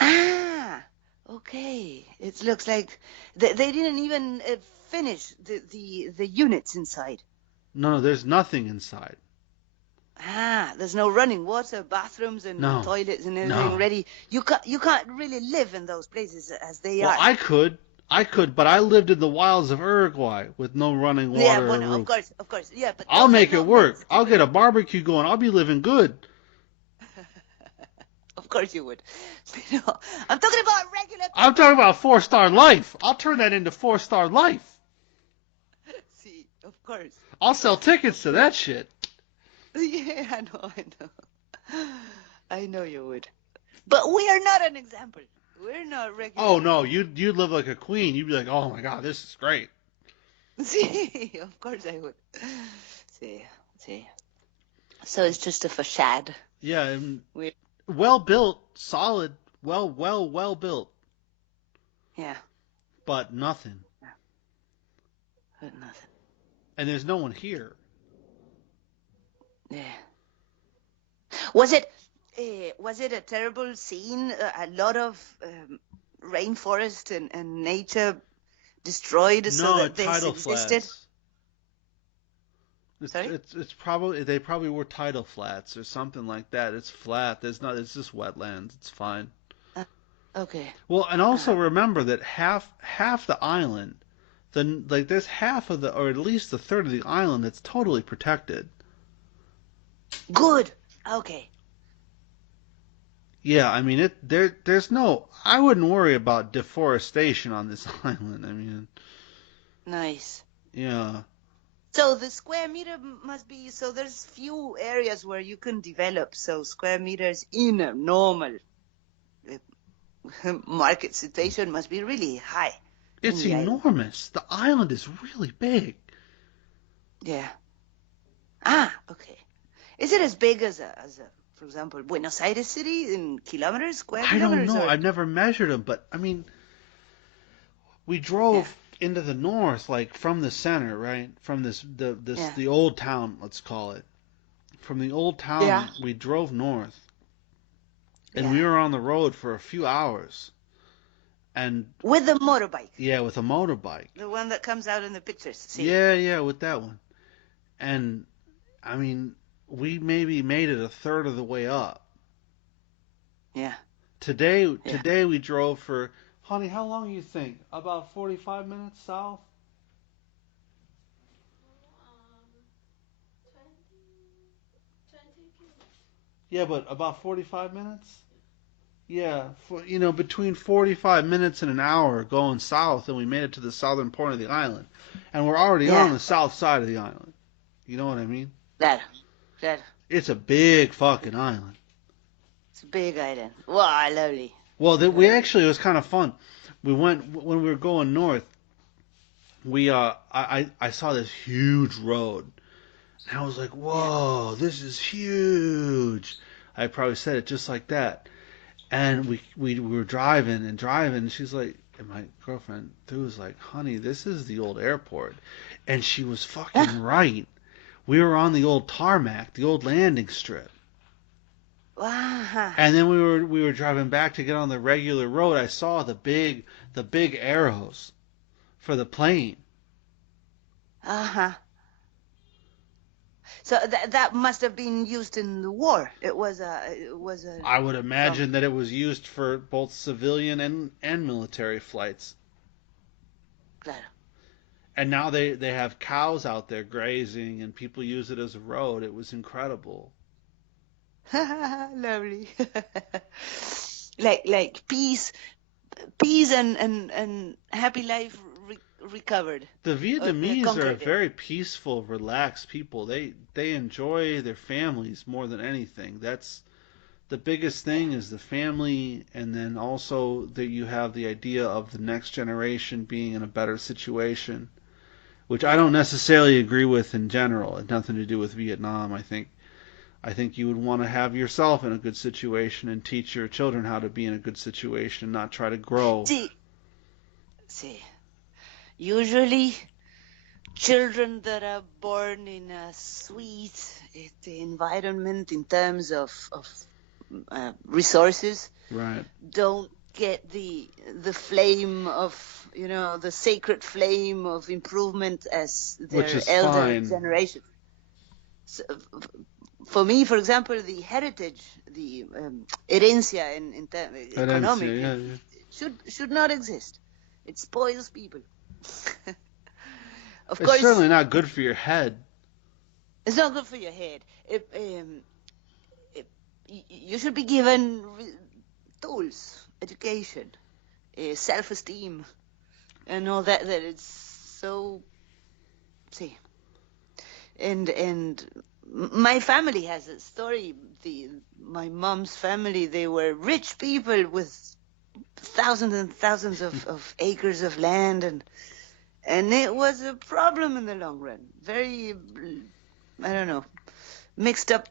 Ah, okay. It looks like they didn't even finish the units inside. No, no, there's nothing inside. Ah, there's no running water, bathrooms and No, toilets and everything no. ready. You can't really live in those places as they Well, are. I could, but I lived in the wilds of Uruguay with no running Yeah, water or well, no, roof. of course, yeah, but I'll those are make it not meant work. to I'll get be. a barbecue going. I'll be living good. Of course you would. I'm talking about regular I'm people. talking about 4-star life. I'll turn that into 4-star life. See, of course, I'll sell tickets of to course. that shit. Yeah, I know. I know you would. But we are not an example. We're not regular Oh no, people. you'd live like a queen. You'd be like, oh my god, this is great. See, of course I would. See. So it's just a facade. Yeah, and We, well built, solid, well built, yeah, but nothing. but nothing. And there's no one here. Yeah. Was it? Was it a terrible scene? A lot of rainforest and nature destroyed so No, that this tidal existed. flats. It's Sorry. it's it's probably they probably were tidal flats or something like that. It's flat. There's not. It's just wetlands. It's fine. Uh, okay. Well, and also Uh, remember that half the island, there's half of the or at least a third of the island that's totally protected. Good. Okay. Yeah, I mean there's no I wouldn't worry about deforestation on this island. I mean, Nice. yeah. So the square meter must be, so there's few areas where you can develop, so square meters in a normal market situation must be really high in It's the island. enormous. The island is really big. Yeah. Ah, okay. Is it as big as a, for example, Buenos Aires city in kilometers, square I don't kilometers, know. or? I've never measured them, but I mean, we Yeah, drove into the north, like from the center, right? From yeah, the old town, let's call it. From the old yeah, town, we drove north, and yeah. we were on the road for a few hours, and With the motorbike, yeah, with a motorbike. the one that comes out in the pictures. See? Yeah, with that one. And I mean, we maybe made it a third of the way up. Yeah, yeah. Today we drove for, honey, how long you think? About 45 minutes south? Um, 20 kilometers. Yeah, but about 45 minutes? Yeah, between 45 minutes and an hour going south, and we made it to the southern point of the island. And we're already on Yeah. the south side of the island. You know what I mean? That, that. It's a big fucking island. It's a big island. Wow, lovely. Well, we Lovely. actually, it was kind of fun. We went, when we were going north, I saw this huge road. And I was like, Yeah. whoa, this is huge. I probably said it just like that. And we were driving and she's like, and my girlfriend Thu was like, honey, this is the old airport. And she was fucking right. We were on the old tarmac, the old landing strip. Wow. And then we were driving back to get on the regular road. I saw the big arrows for the plane. Uh-huh. So that must have been used in the war. It was a I would from imagine that it was used for both civilian and military flights. claro. And now they have cows out there grazing and people use it as a road. It was incredible. Lovely. Like peace and happy life recovered The or Vietnamese are conquered. very peaceful, relaxed people. They enjoy their families more than anything. That's the biggest Yeah. thing is the family, and then also that you have the idea of the next generation being in a better situation, which I Yeah. don't necessarily agree with in general. It had nothing to do with Vietnam. I think you would want to have yourself in a good situation and teach your children how to be in a good situation and not try to grow. See, see. Usually, children that are born in a sweet environment in terms of resources Right. don't get the flame of the sacred flame of improvement as Which their is elder fine. generations. So, for me, for example, the heritage, the herencia Herencia, economic, yeah, yeah. should not exist. It spoils people. Of It's course, certainly not good for your head. it's not good for your head. It, you should be given tools, education, self-esteem, and all that. That it's so. See, and my family has a story. My mom's family, they were rich people with thousands and thousands of acres of land, and it was a problem in the long run. Very, I don't know, mixed up,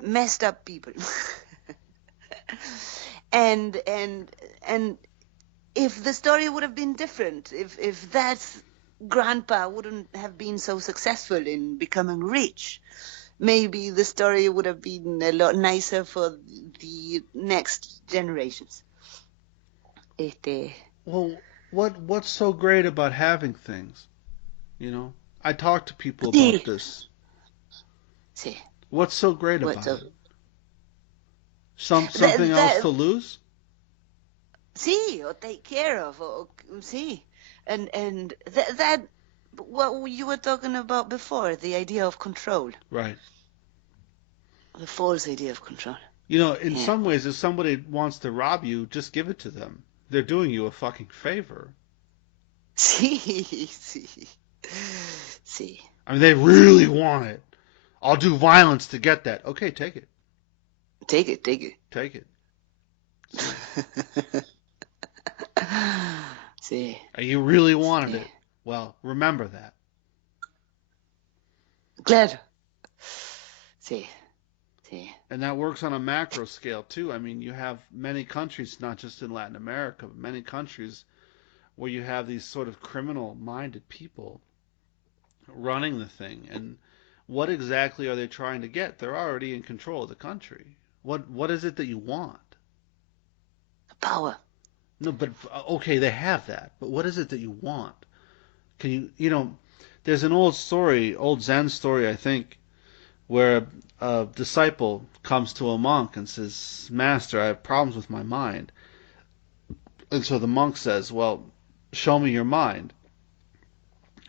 messed up people. And if the story would have been different, if that grandpa wouldn't have been so successful in becoming rich, maybe the story would have been a lot nicer for the next generations. Este, Well, what's so great about having things? You know, I talk to people about sí, this. sí. What's so great What's about up? it? Something else That to lose? sí, or take care of, or sí, and that what you were talking about before, the idea of control, Right. the false idea of control. You know, in Yeah. some ways, if somebody wants to rob you, just give it to them. They're doing you a fucking favor. Sí, sí, sí, I mean, they sí. really want it. I'll do violence to get that. Okay, take it. Take it, take it. Take it. See. Sí, You really wanted sí. it. Well, remember that. Claro. Sí, sí. And that works on a macro scale too. I mean, you have many countries, not just in Latin America, but many countries where you have these sort of criminal minded people running the thing. And what exactly are they trying to get? They're already in control of the country. What is it that you want? Power. No, but okay, they have that. But what is it that you want? Can you, there's an old story, old Zen story, I think, where a disciple comes to a monk and says, "Master, I have problems with my mind." And so the monk says, "Well, show me your mind."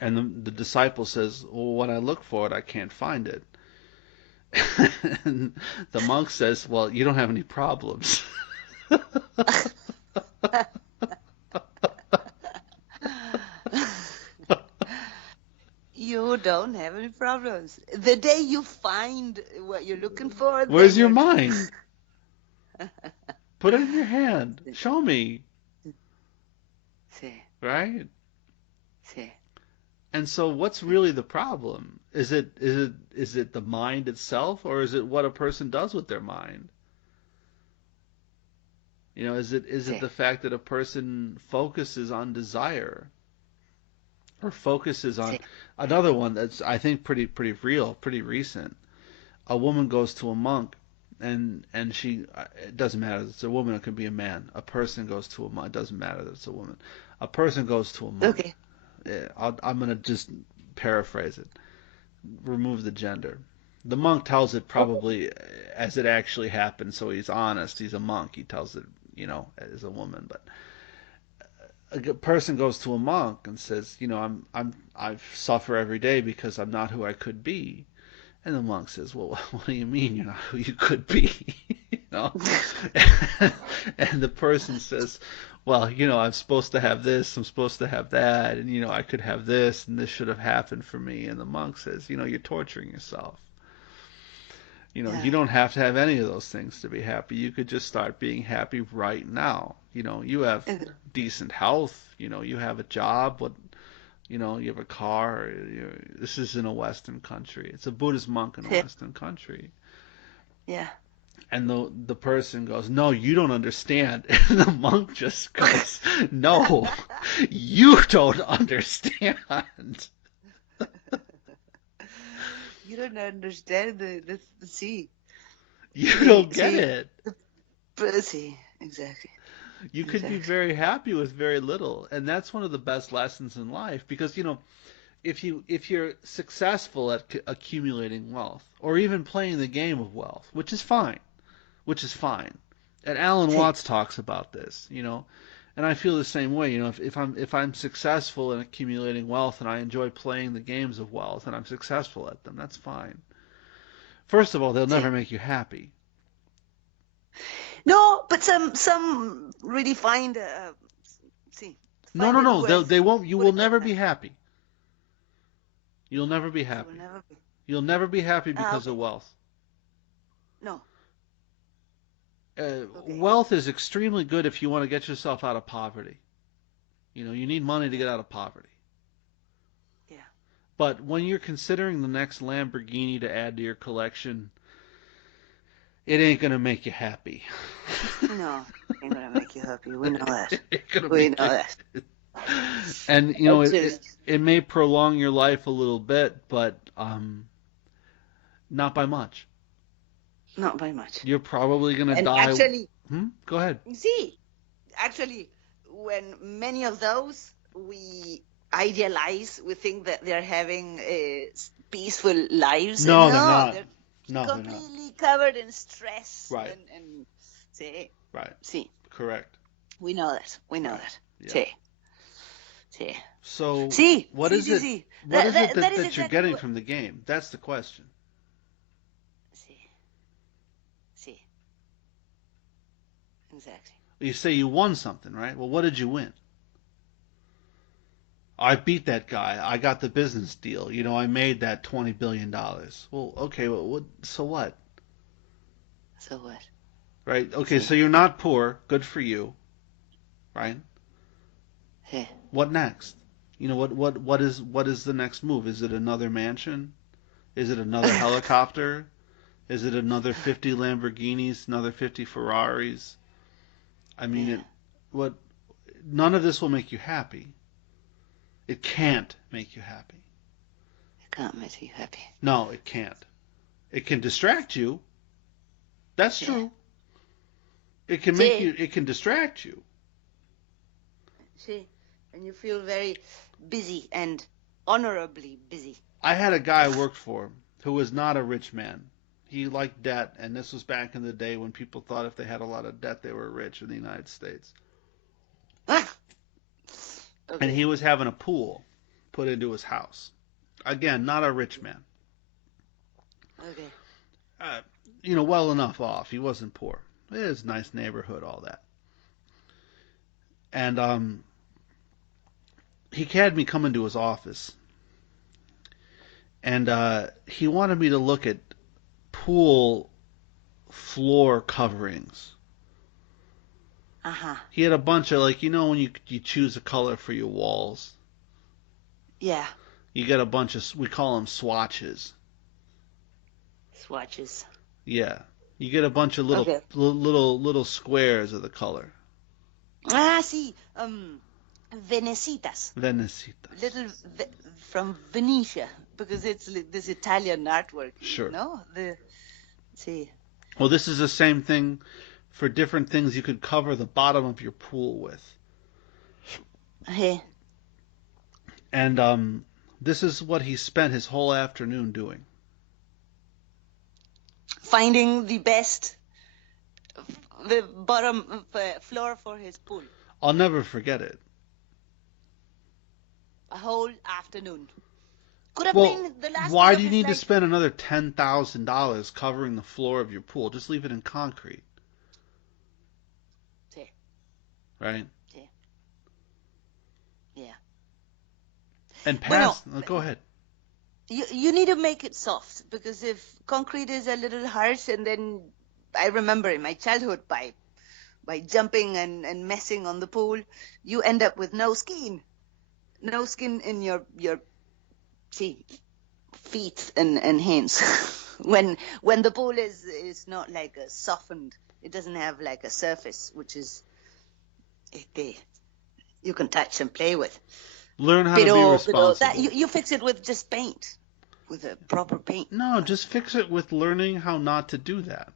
And the disciple says, "Well, when I look for it, I can't find it." And the monk says, "Well, you don't have any problems." You don't have any problems. The day you find what you're looking for, Where's then your you're. mind? Put it in your hand. Show me, Sí, right? sí, And so what's really the problem? Is it the mind itself, or is it what a person does with their mind? Is it sí, the fact that a person focuses on desire or focuses on sí, another one that's I think pretty real, pretty recent. A woman goes to a monk and she it doesn't matter if it's a woman, it could be a man. A person goes to a monk, it doesn't matter that it's a woman. A person goes to a monk. okay. I'm gonna just paraphrase it. Remove the gender. The monk tells it probably as it actually happened, so he's honest. He's a monk. He tells it, as a woman. But a person goes to a monk and says, I suffer every day because I'm not who I could be. And the monk says, well, what do you mean you're not who you could be? you know? And the person says, well, I'm supposed to have this, I'm supposed to have that, and, I could have this, and this should have happened for me. And the monk says, you're torturing yourself. You Yeah. don't have to have any of those things to be happy. You could just start being happy right now. You have Uh, decent health, you have a job, you have a car. This is in a Western country. It's a Buddhist monk in a Yeah. Western country. Yeah. And the person goes, no, you don't understand. And the monk just goes, no, you don't understand. You don't understand the see. You don't get See, it. see, exactly. You could be Exactly. very happy with very little, and that's one of the best lessons in life because if you're successful at accumulating wealth or even playing the game of wealth, which is fine. And Alan See, Watts talks about this, and I feel the same way. If I'm successful in accumulating wealth and I enjoy playing the games of wealth and I'm successful at them, that's fine. First of all, they'll never see. make you happy. No, but some really see No, find no, it no. They worth won't. You will putting never effort. be happy. You'll never be You will happy. never be. You'll never be happy Ah, because of okay. wealth. No. Okay. Wealth is extremely good if you want to get yourself out of poverty. You need money to Yeah. get out of poverty. Yeah. But when you're considering the next Lamborghini to add to your collection, it ain't gonna make you happy. No, ain't gonna make you happy. We know that. It ain't gonna We make know you. that. And That's it, just it it may prolong your life a little bit, but not by much. not by much. You're probably gonna And die. actually, Go ahead. see, actually, when many of those we idealize, we think that they're having peaceful lives. No, they're No, not. they're No, they're not. completely covered in stress Right. and see, Right. see, Correct. we know that. We know Right. that. Yeah. See, So see, what see, is see, it? see. What is it That is that you're exactly getting what. from the game? That's the question. See, see, exactly. You say you won something, right? Well, what did you win? I beat that guy. I got the business deal. I made that $20 billion. Well, okay. Well, so what? So what? Right? Okay. See, So you're not poor. Good for you. Right? hey, What next? What is the next move? Is it another mansion? Is it another helicopter? Is it another 50 Lamborghinis? Another 50 Ferraris? I mean, yeah, what? None of this will make you happy. It can't make you happy. it can't make you happy. No, it can't. It can distract you. That's Yeah. true. It can make See, you. It can distract you. see, and you feel very busy and honorably busy. I had a guy I worked for who was not a rich man. He liked debt, and this was back in the day when people thought if they had a lot of debt they were rich in the United States. And Okay. he was having a pool put into his house. Again, not a rich man. Okay. Well enough off. He wasn't poor. It was a nice neighborhood, all that. And he had me come into his office, and he wanted me to look at pool floor coverings. Uh-huh. He had a bunch of when you choose a color for your walls, Yeah. you get a bunch of we call them swatches. Swatches. Yeah, you get a bunch of little Okay. little squares of the color. Ah, see. Venecitas. Venecitas. Little from Venetia, because it's this Italian artwork. Sure. No, see. Well, this is the same thing for different things you could cover the bottom of your pool with. Hey. And this is what he spent his whole afternoon doing. Finding the best, the bottom floor for his pool. I'll never forget it. A whole afternoon. Could have Well, been the last day why do of you his need to life. spend another $10,000 covering the floor of your pool? Just leave it in concrete, Sí, right? sí, yeah. And Bueno, go ahead. you need to make it soft, because if concrete is a little harsh, and then I remember in my childhood by jumping and messing on the pool, you end up with no skin in your see, feet and hands. when the pool is not like a softened, it doesn't have like a surface which is you can touch and play with. Learn how to be Pero that responsible. you fix it with just paint, with a proper paint. No, just fix it with learning how not to do that.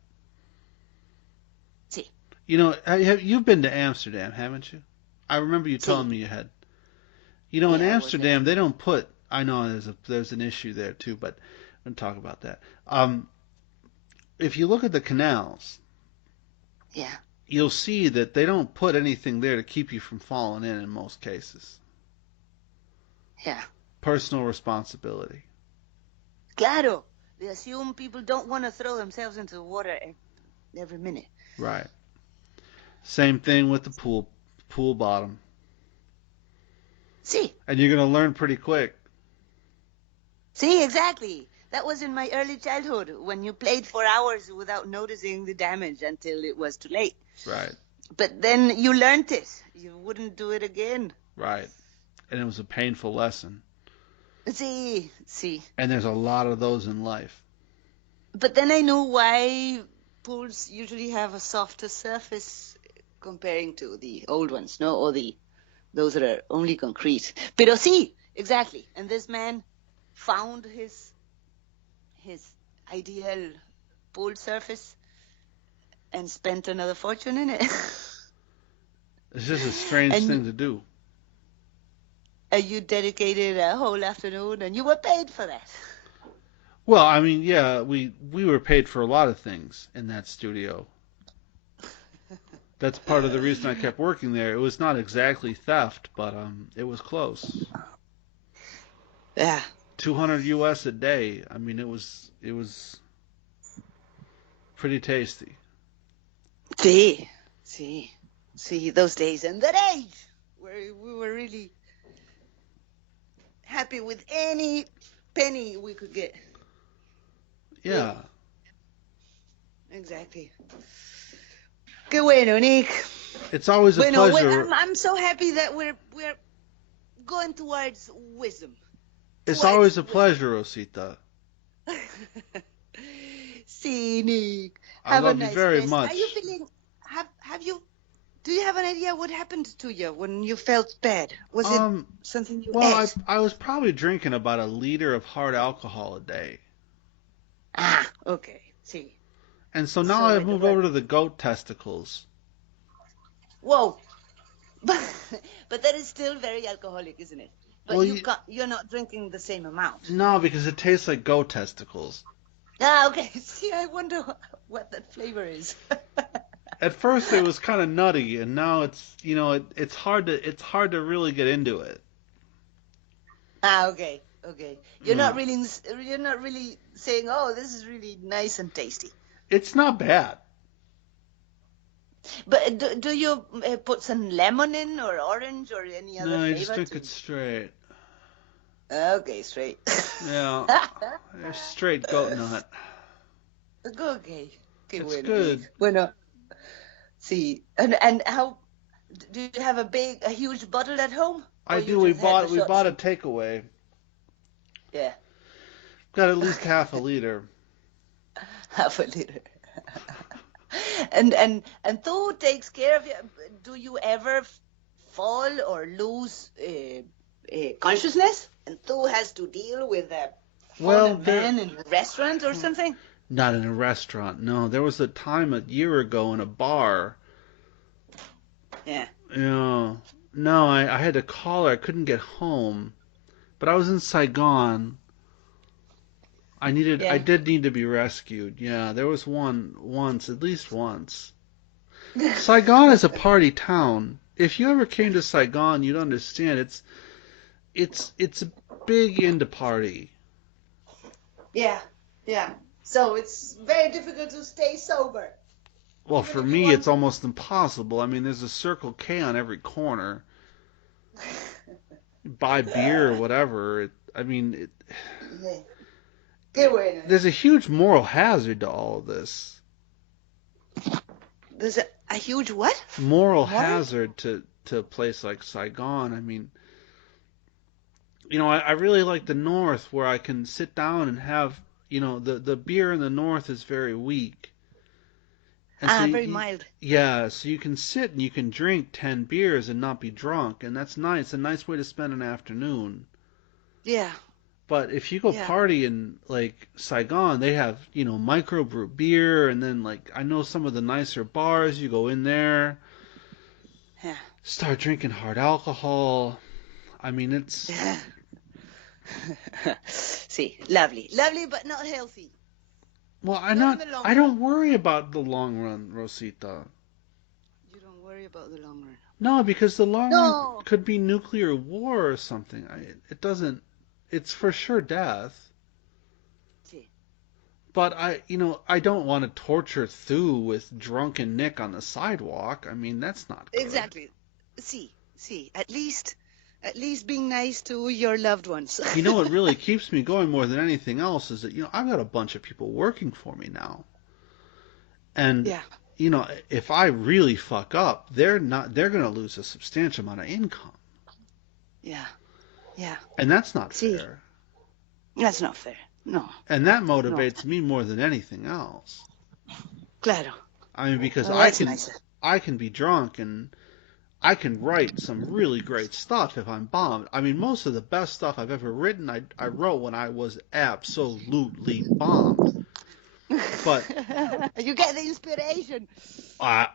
Sí, You know, you've been to Amsterdam, haven't you? I remember you sí. telling me you had. You know, in Yeah, I was there. Amsterdam, they don't put. I know there's an issue there too, but I'm gonna talk about that. If you look at the canals, Yeah, you'll see that they don't put anything there to keep you from falling in most cases. yeah. Personal responsibility. Claro. They assume people don't want to throw themselves into the water every minute. Right. Same thing with the pool bottom. Sí, And you're gonna learn pretty quick. sí, exactly. That was in my early childhood, when you played for hours without noticing the damage until it was too late. Right. But then you learned it. You wouldn't do it again. Right. And it was a painful lesson. Sí, sí. And there's a lot of those in life. But then I knew why pools usually have a softer surface comparing to the old ones, no? Or those that are only concrete. Pero sí, exactly. And this man found his ideal pool surface and spent another fortune in it. It's just a strange and thing to do. you dedicated a whole afternoon, and you were paid for that. Well, I mean, yeah, we were paid for a lot of things in that studio. That's part of the reason I kept working there. It was not exactly theft, but it was close. Yeah. 200 US a day. I mean, it was pretty tasty. Sí, sí, sí, those days and that age where we were really happy with any penny we could get. Yeah. Exactly. Qué bueno, Nick. It's always a Bueno, pleasure. I'm so happy that we're going towards wisdom. It's always a pleasure, Rosita. See, Nick. I Have a love you nice very rest. much. Are you feeling? Have you? Do you have an idea what happened to you when you felt bad? Was it something you Well, ate? I was probably drinking about a liter of hard alcohol a day. Ah, okay. See. And so now So I've moved well, over to the goat testicles. whoa. But that is still very alcoholic, isn't it? But Well, you're not drinking the same amount. No, because it tastes like goat testicles. Ah, okay. See, I wonder what that flavor is. At first it was kind of nutty, and now it's hard to really get into it. Ah, okay, okay. You're not really saying, "Oh, this is really nice and tasty." It's not bad. But do you put some lemon in, or orange, or any other No, I flavor? just drink it straight. Okay, straight. Yeah, straight goat nut. Okay. Qué It's bueno. good. Bueno, sí. And how do you have a huge bottle at home? I Or do. you We just had the bought a shots? takeaway. Yeah, Got at least half a liter. half a liter. And who takes care of you? Do you ever fall or lose consciousness? And who has to deal with a fallen man in a restaurant or something? Not in a restaurant. No, there was a time a year ago in a bar. Yeah. No, I had to call her. I couldn't get home, but I was in Saigon. I did need to be rescued. Yeah, there was at least once. Saigon is a party town. If you ever came to Saigon, you'd understand. it's a big into party. Yeah, yeah. So it's very difficult to stay sober, Well, even for if you me, want it's to. almost impossible. I mean, there's a Circle K on every corner. Buy beer or whatever. I mean, Qué bueno. there's a huge moral hazard to all of this. There's a huge what? Moral Moral? hazard to a place like Saigon. I mean, I really like the North where I can sit down and have, the beer in the North is very weak. And so Very mild. yeah, so you can sit and you can drink 10 beers and not be drunk, and that's nice. A nice way to spend an afternoon. Yeah, But if you go yeah, party in like Saigon, they have, microbrew beer, and then like I know some of the nicer bars, you go in there, yeah. start drinking hard alcohol. I mean, it's See, lovely, lovely, but not healthy. well, Not in the long I run. don't worry about the long run, Rosita. You don't worry about the long run. No, because the long run No. could be nuclear war or something. It doesn't. It's for sure death. See, But I don't want to torture Thu with drunken Nick on the sidewalk. I mean, that's not good. exactly. See. At least being nice to your loved ones. What really keeps me going more than anything else is that, I've got a bunch of people working for me now. And, Yeah, if I really fuck up, they're going to lose a substantial amount of income. yeah, yeah. And that's not See. fair. That's not fair. No, And that motivates me more than anything else. claro. I mean, because Well, that's nicer. I can be drunk and I can write some really great stuff if I'm bombed. I mean, most of the best stuff I've ever written, I wrote when I was absolutely bombed. But you get the inspiration. I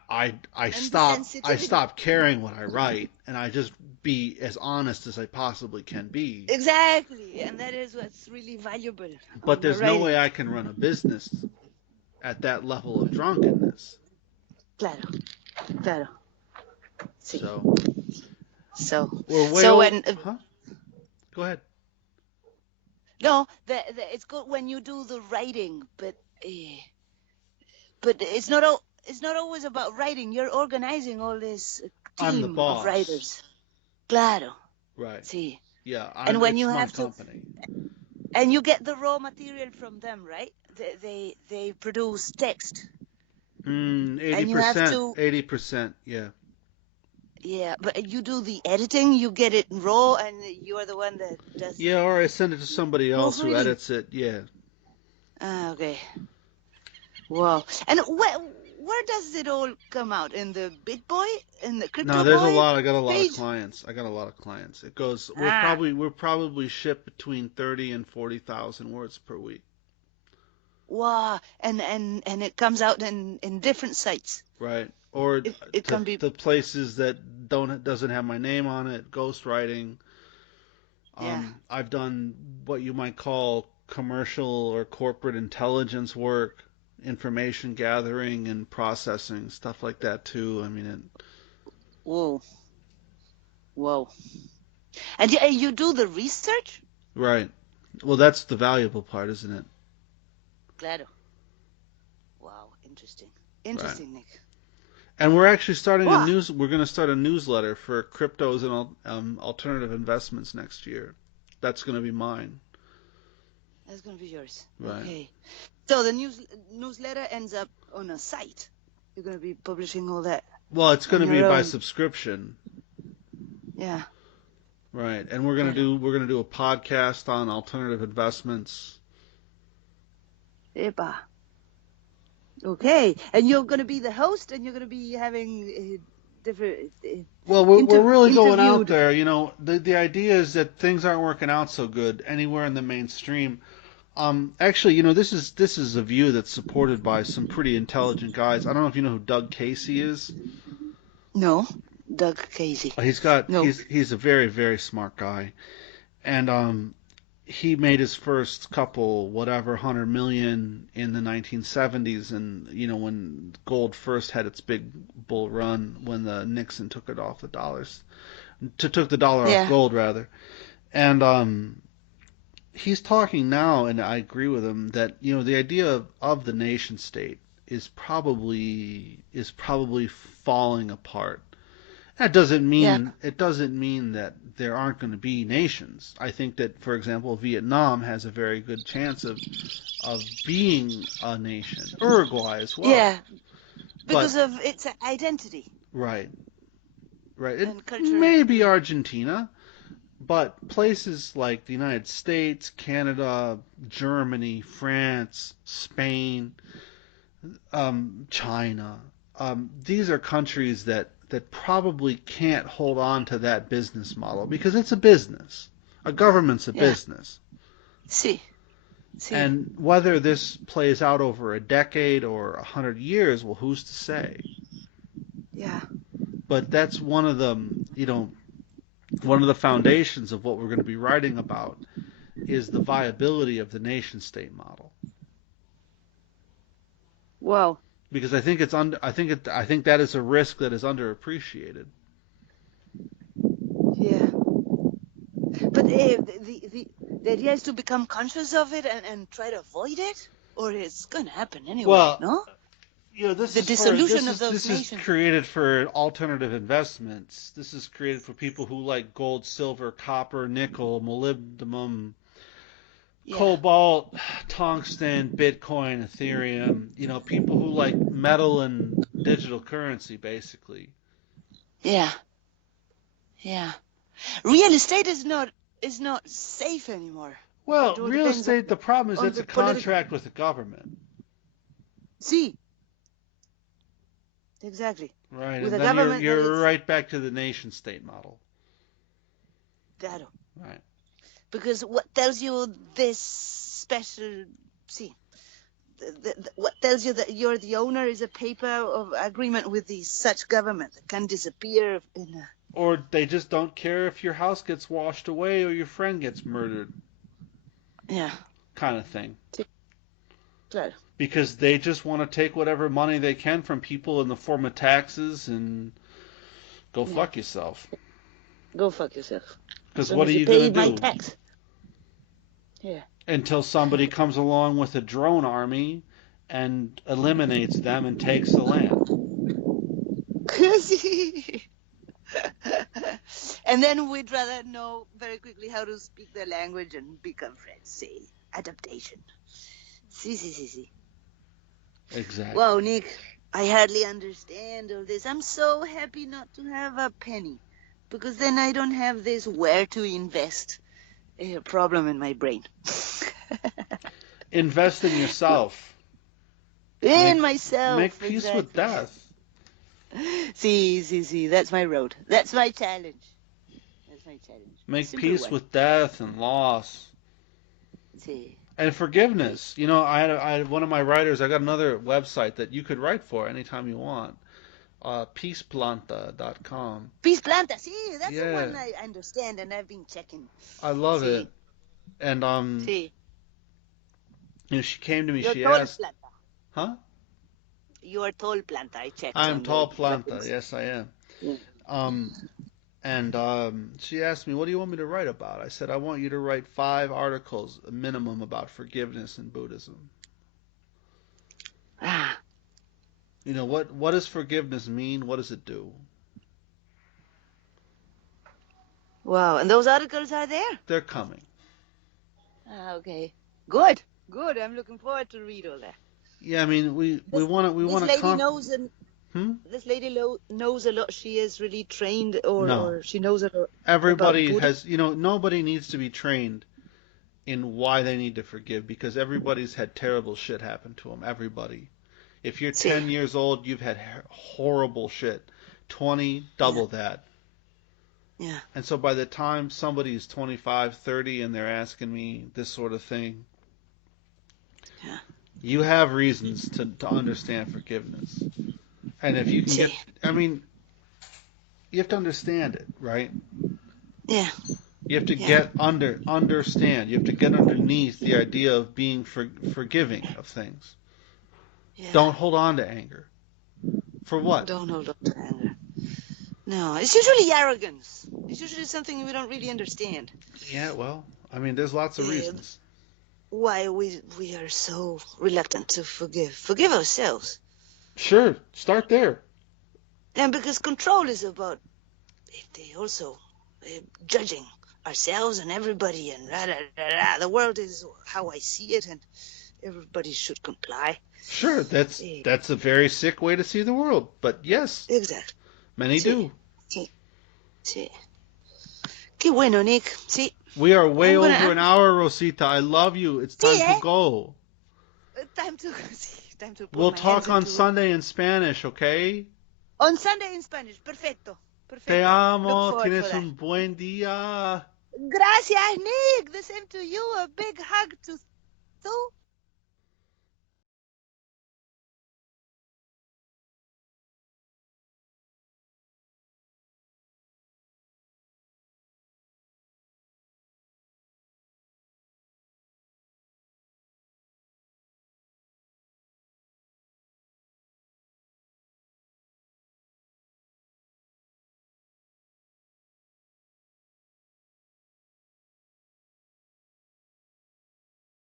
And sensitivity. stop caring what I write, and I just be as honest as I possibly can be. Exactly, and that is what's really valuable. But there's no way I can run a business at that level of drunkenness. Claro. Sí. So We're way so over, when huh? Go ahead. no, it's good when you do the writing, but it's not always about writing. You're organizing all this I'm the team boss. of writers. Claro. Right. Sí. Yeah. And when it's you my have to, company. and you get the raw material from them, right? They produce text. 80%. 80%. Yeah. Yeah, but you do the editing. You get it raw, and you are the one that does. Yeah, or I send it to somebody else who Proofreading. edits it. Yeah. Okay. Wow. And where does it all come out? In the Big Boy? In the Crypto No, there's Boy a lot. I got a lot page? of clients. It goes. Ah. We're probably ship between 30 and 40,000 words per week. Wow. And it comes out in different sites. Right. Or It can be. the places that doesn't have my name on it. Ghostwriting. Yeah. I've done what you might call commercial or corporate intelligence work, information gathering and processing, stuff like that too. I mean, Whoa. And you do the research? right. Well, that's the valuable part, isn't it? Claro. Wow. Interesting, Nick. And we're actually starting Wow. We're going to start a newsletter for cryptos and alternative investments next year. That's going to be mine. That's going to be yours. Right. Okay. So the newsletter ends up on a site. You're going to be publishing all that. Well, it's going to be your by own. subscription. Yeah. Right. And we're going to do a podcast on alternative investments. Epa. Okay. And you're going to be the host, and you're going to be having different. Well, we're really going out interviewed. there. The idea is that things aren't working out so good anywhere in the mainstream. Actually, this is a view that's supported by some pretty intelligent guys. I don't know if you know who Doug Casey is. No, Doug Casey. He's a very, very smart guy, and he made his first couple 100 million in the 1970s, and when gold first had its big bull run when the Nixon took it off the dollars, took the dollar off gold rather. And he's talking now, and I agree with him that the idea of the nation state is probably falling apart. That doesn't Yeah. mean it doesn't mean that there aren't going to be nations. I think that, for example, Vietnam has a very good chance of being a nation. Uruguay as well. Yeah. But Because of its identity right, right. It and culture. may be Argentina, but places like the United States, Canada, Germany, France, Spain, China, these are countries that probably can't hold on to that business model because it's a business. A government's a Yeah. business. See. See. And whether this plays out over a decade or 100 years, well, who's to say? Yeah. But that's one of the foundations of what we're going to be writing about is the viability of the nation state model. Wow. Because I think I think that is a risk that is underappreciated. Yeah. But the idea is to become conscious of it and try to avoid it, or it's going to happen anyway. Well, No. This The is dissolution of those this is nations. created for alternative investments. This is created for people who like gold, silver, copper, nickel, molybdenum, Yeah. cobalt, tungsten, Bitcoin, Ethereum. People who like metal and digital currency, basically. Yeah. Yeah. Real estate is not safe anymore. Well, It all real depends estate, the problem is on it's a the political. contract with the government. See. Exactly. Right, With and a then government that you're is right back to the nation state model. claro. Right. Because what tells you this special, see, what tells you that you're the owner is a paper of agreement with the such government that can disappear in a, Or they just don't care if your house gets washed away or your friend gets murdered, yeah, kind of thing. claro. Because they just want to take whatever money they can from people in the form of taxes and go Yeah. fuck yourself. Go fuck yourself. Because As long what are as you going paid to my do? tax. Yeah. Until somebody comes along with a drone army and eliminates them and takes the land. And then we'd rather know very quickly how to speak their language and become friends. See, adaptation. See. Exactly. Wow, Nick, I hardly understand all this. I'm so happy not to have a penny, because then I don't have this where to invest problem in my brain. Invest in yourself. In myself. Make peace exactly. with death. See. That's my road. That's my challenge. Make Simple peace one. with death and loss. See. And forgiveness. I had one of my writers, I got another website that you could write for anytime you want. Peaceplanta.com. Peace Planta. See, that's the Yeah. one I understand and I've been checking. I love See. it. And See. she came to me, You're she tall asked, planta. huh? You're tall planta. I checked. I am on the tall planta. weapons. Yes, I am. Yeah. And she asked me, what do you want me to write about? I said, I want you to write 5 articles, a minimum, about forgiveness in Buddhism. Ah. What does forgiveness mean? What does it do? Wow. And those articles are there? They're coming. Ah, okay. Good. I'm looking forward to read all that. Yeah, I mean, we want to This lady knows This lady knows a lot. She is really trained, or she knows a lot. Everybody about has, nobody needs to be trained in why they need to forgive, because everybody's had terrible shit happen to them. Everybody. If you're 10 years old, you've had horrible shit. 20, double that. Yeah. And so by the time somebody's 25, 30, and they're asking me this sort of thing, Yeah. you have reasons to understand forgiveness. And if you can you have to understand it, right? Yeah. You have to understand. You have to get underneath the idea of being forgiving of things. Yeah. Don't hold on to anger. For what? Don't hold on to anger. No, it's usually arrogance. It's usually something we don't really understand. Yeah, well, I mean, there's lots of Uh, reasons. why we are so reluctant to forgive ourselves. Sure, start there. And because control is about also judging ourselves and everybody and rah, rah, rah, rah. The world is how I see it and everybody should comply. Sure, Eh, that's a very sick way to see the world, but yes, exacto. many Sí, do. sí, sí. Qué bueno, Nick. Sí. We are way over an I'm hour, Rosita. I love you. It's sí, time to eh? go. Time to sí, time to put We'll my hands talk on into Sunday in Spanish, okay? on Sunday in Spanish. Perfecto. Te Perfecto. Look amo. forward for Tienes that. un buen día. Gracias, Nick. The same to you. A big hug to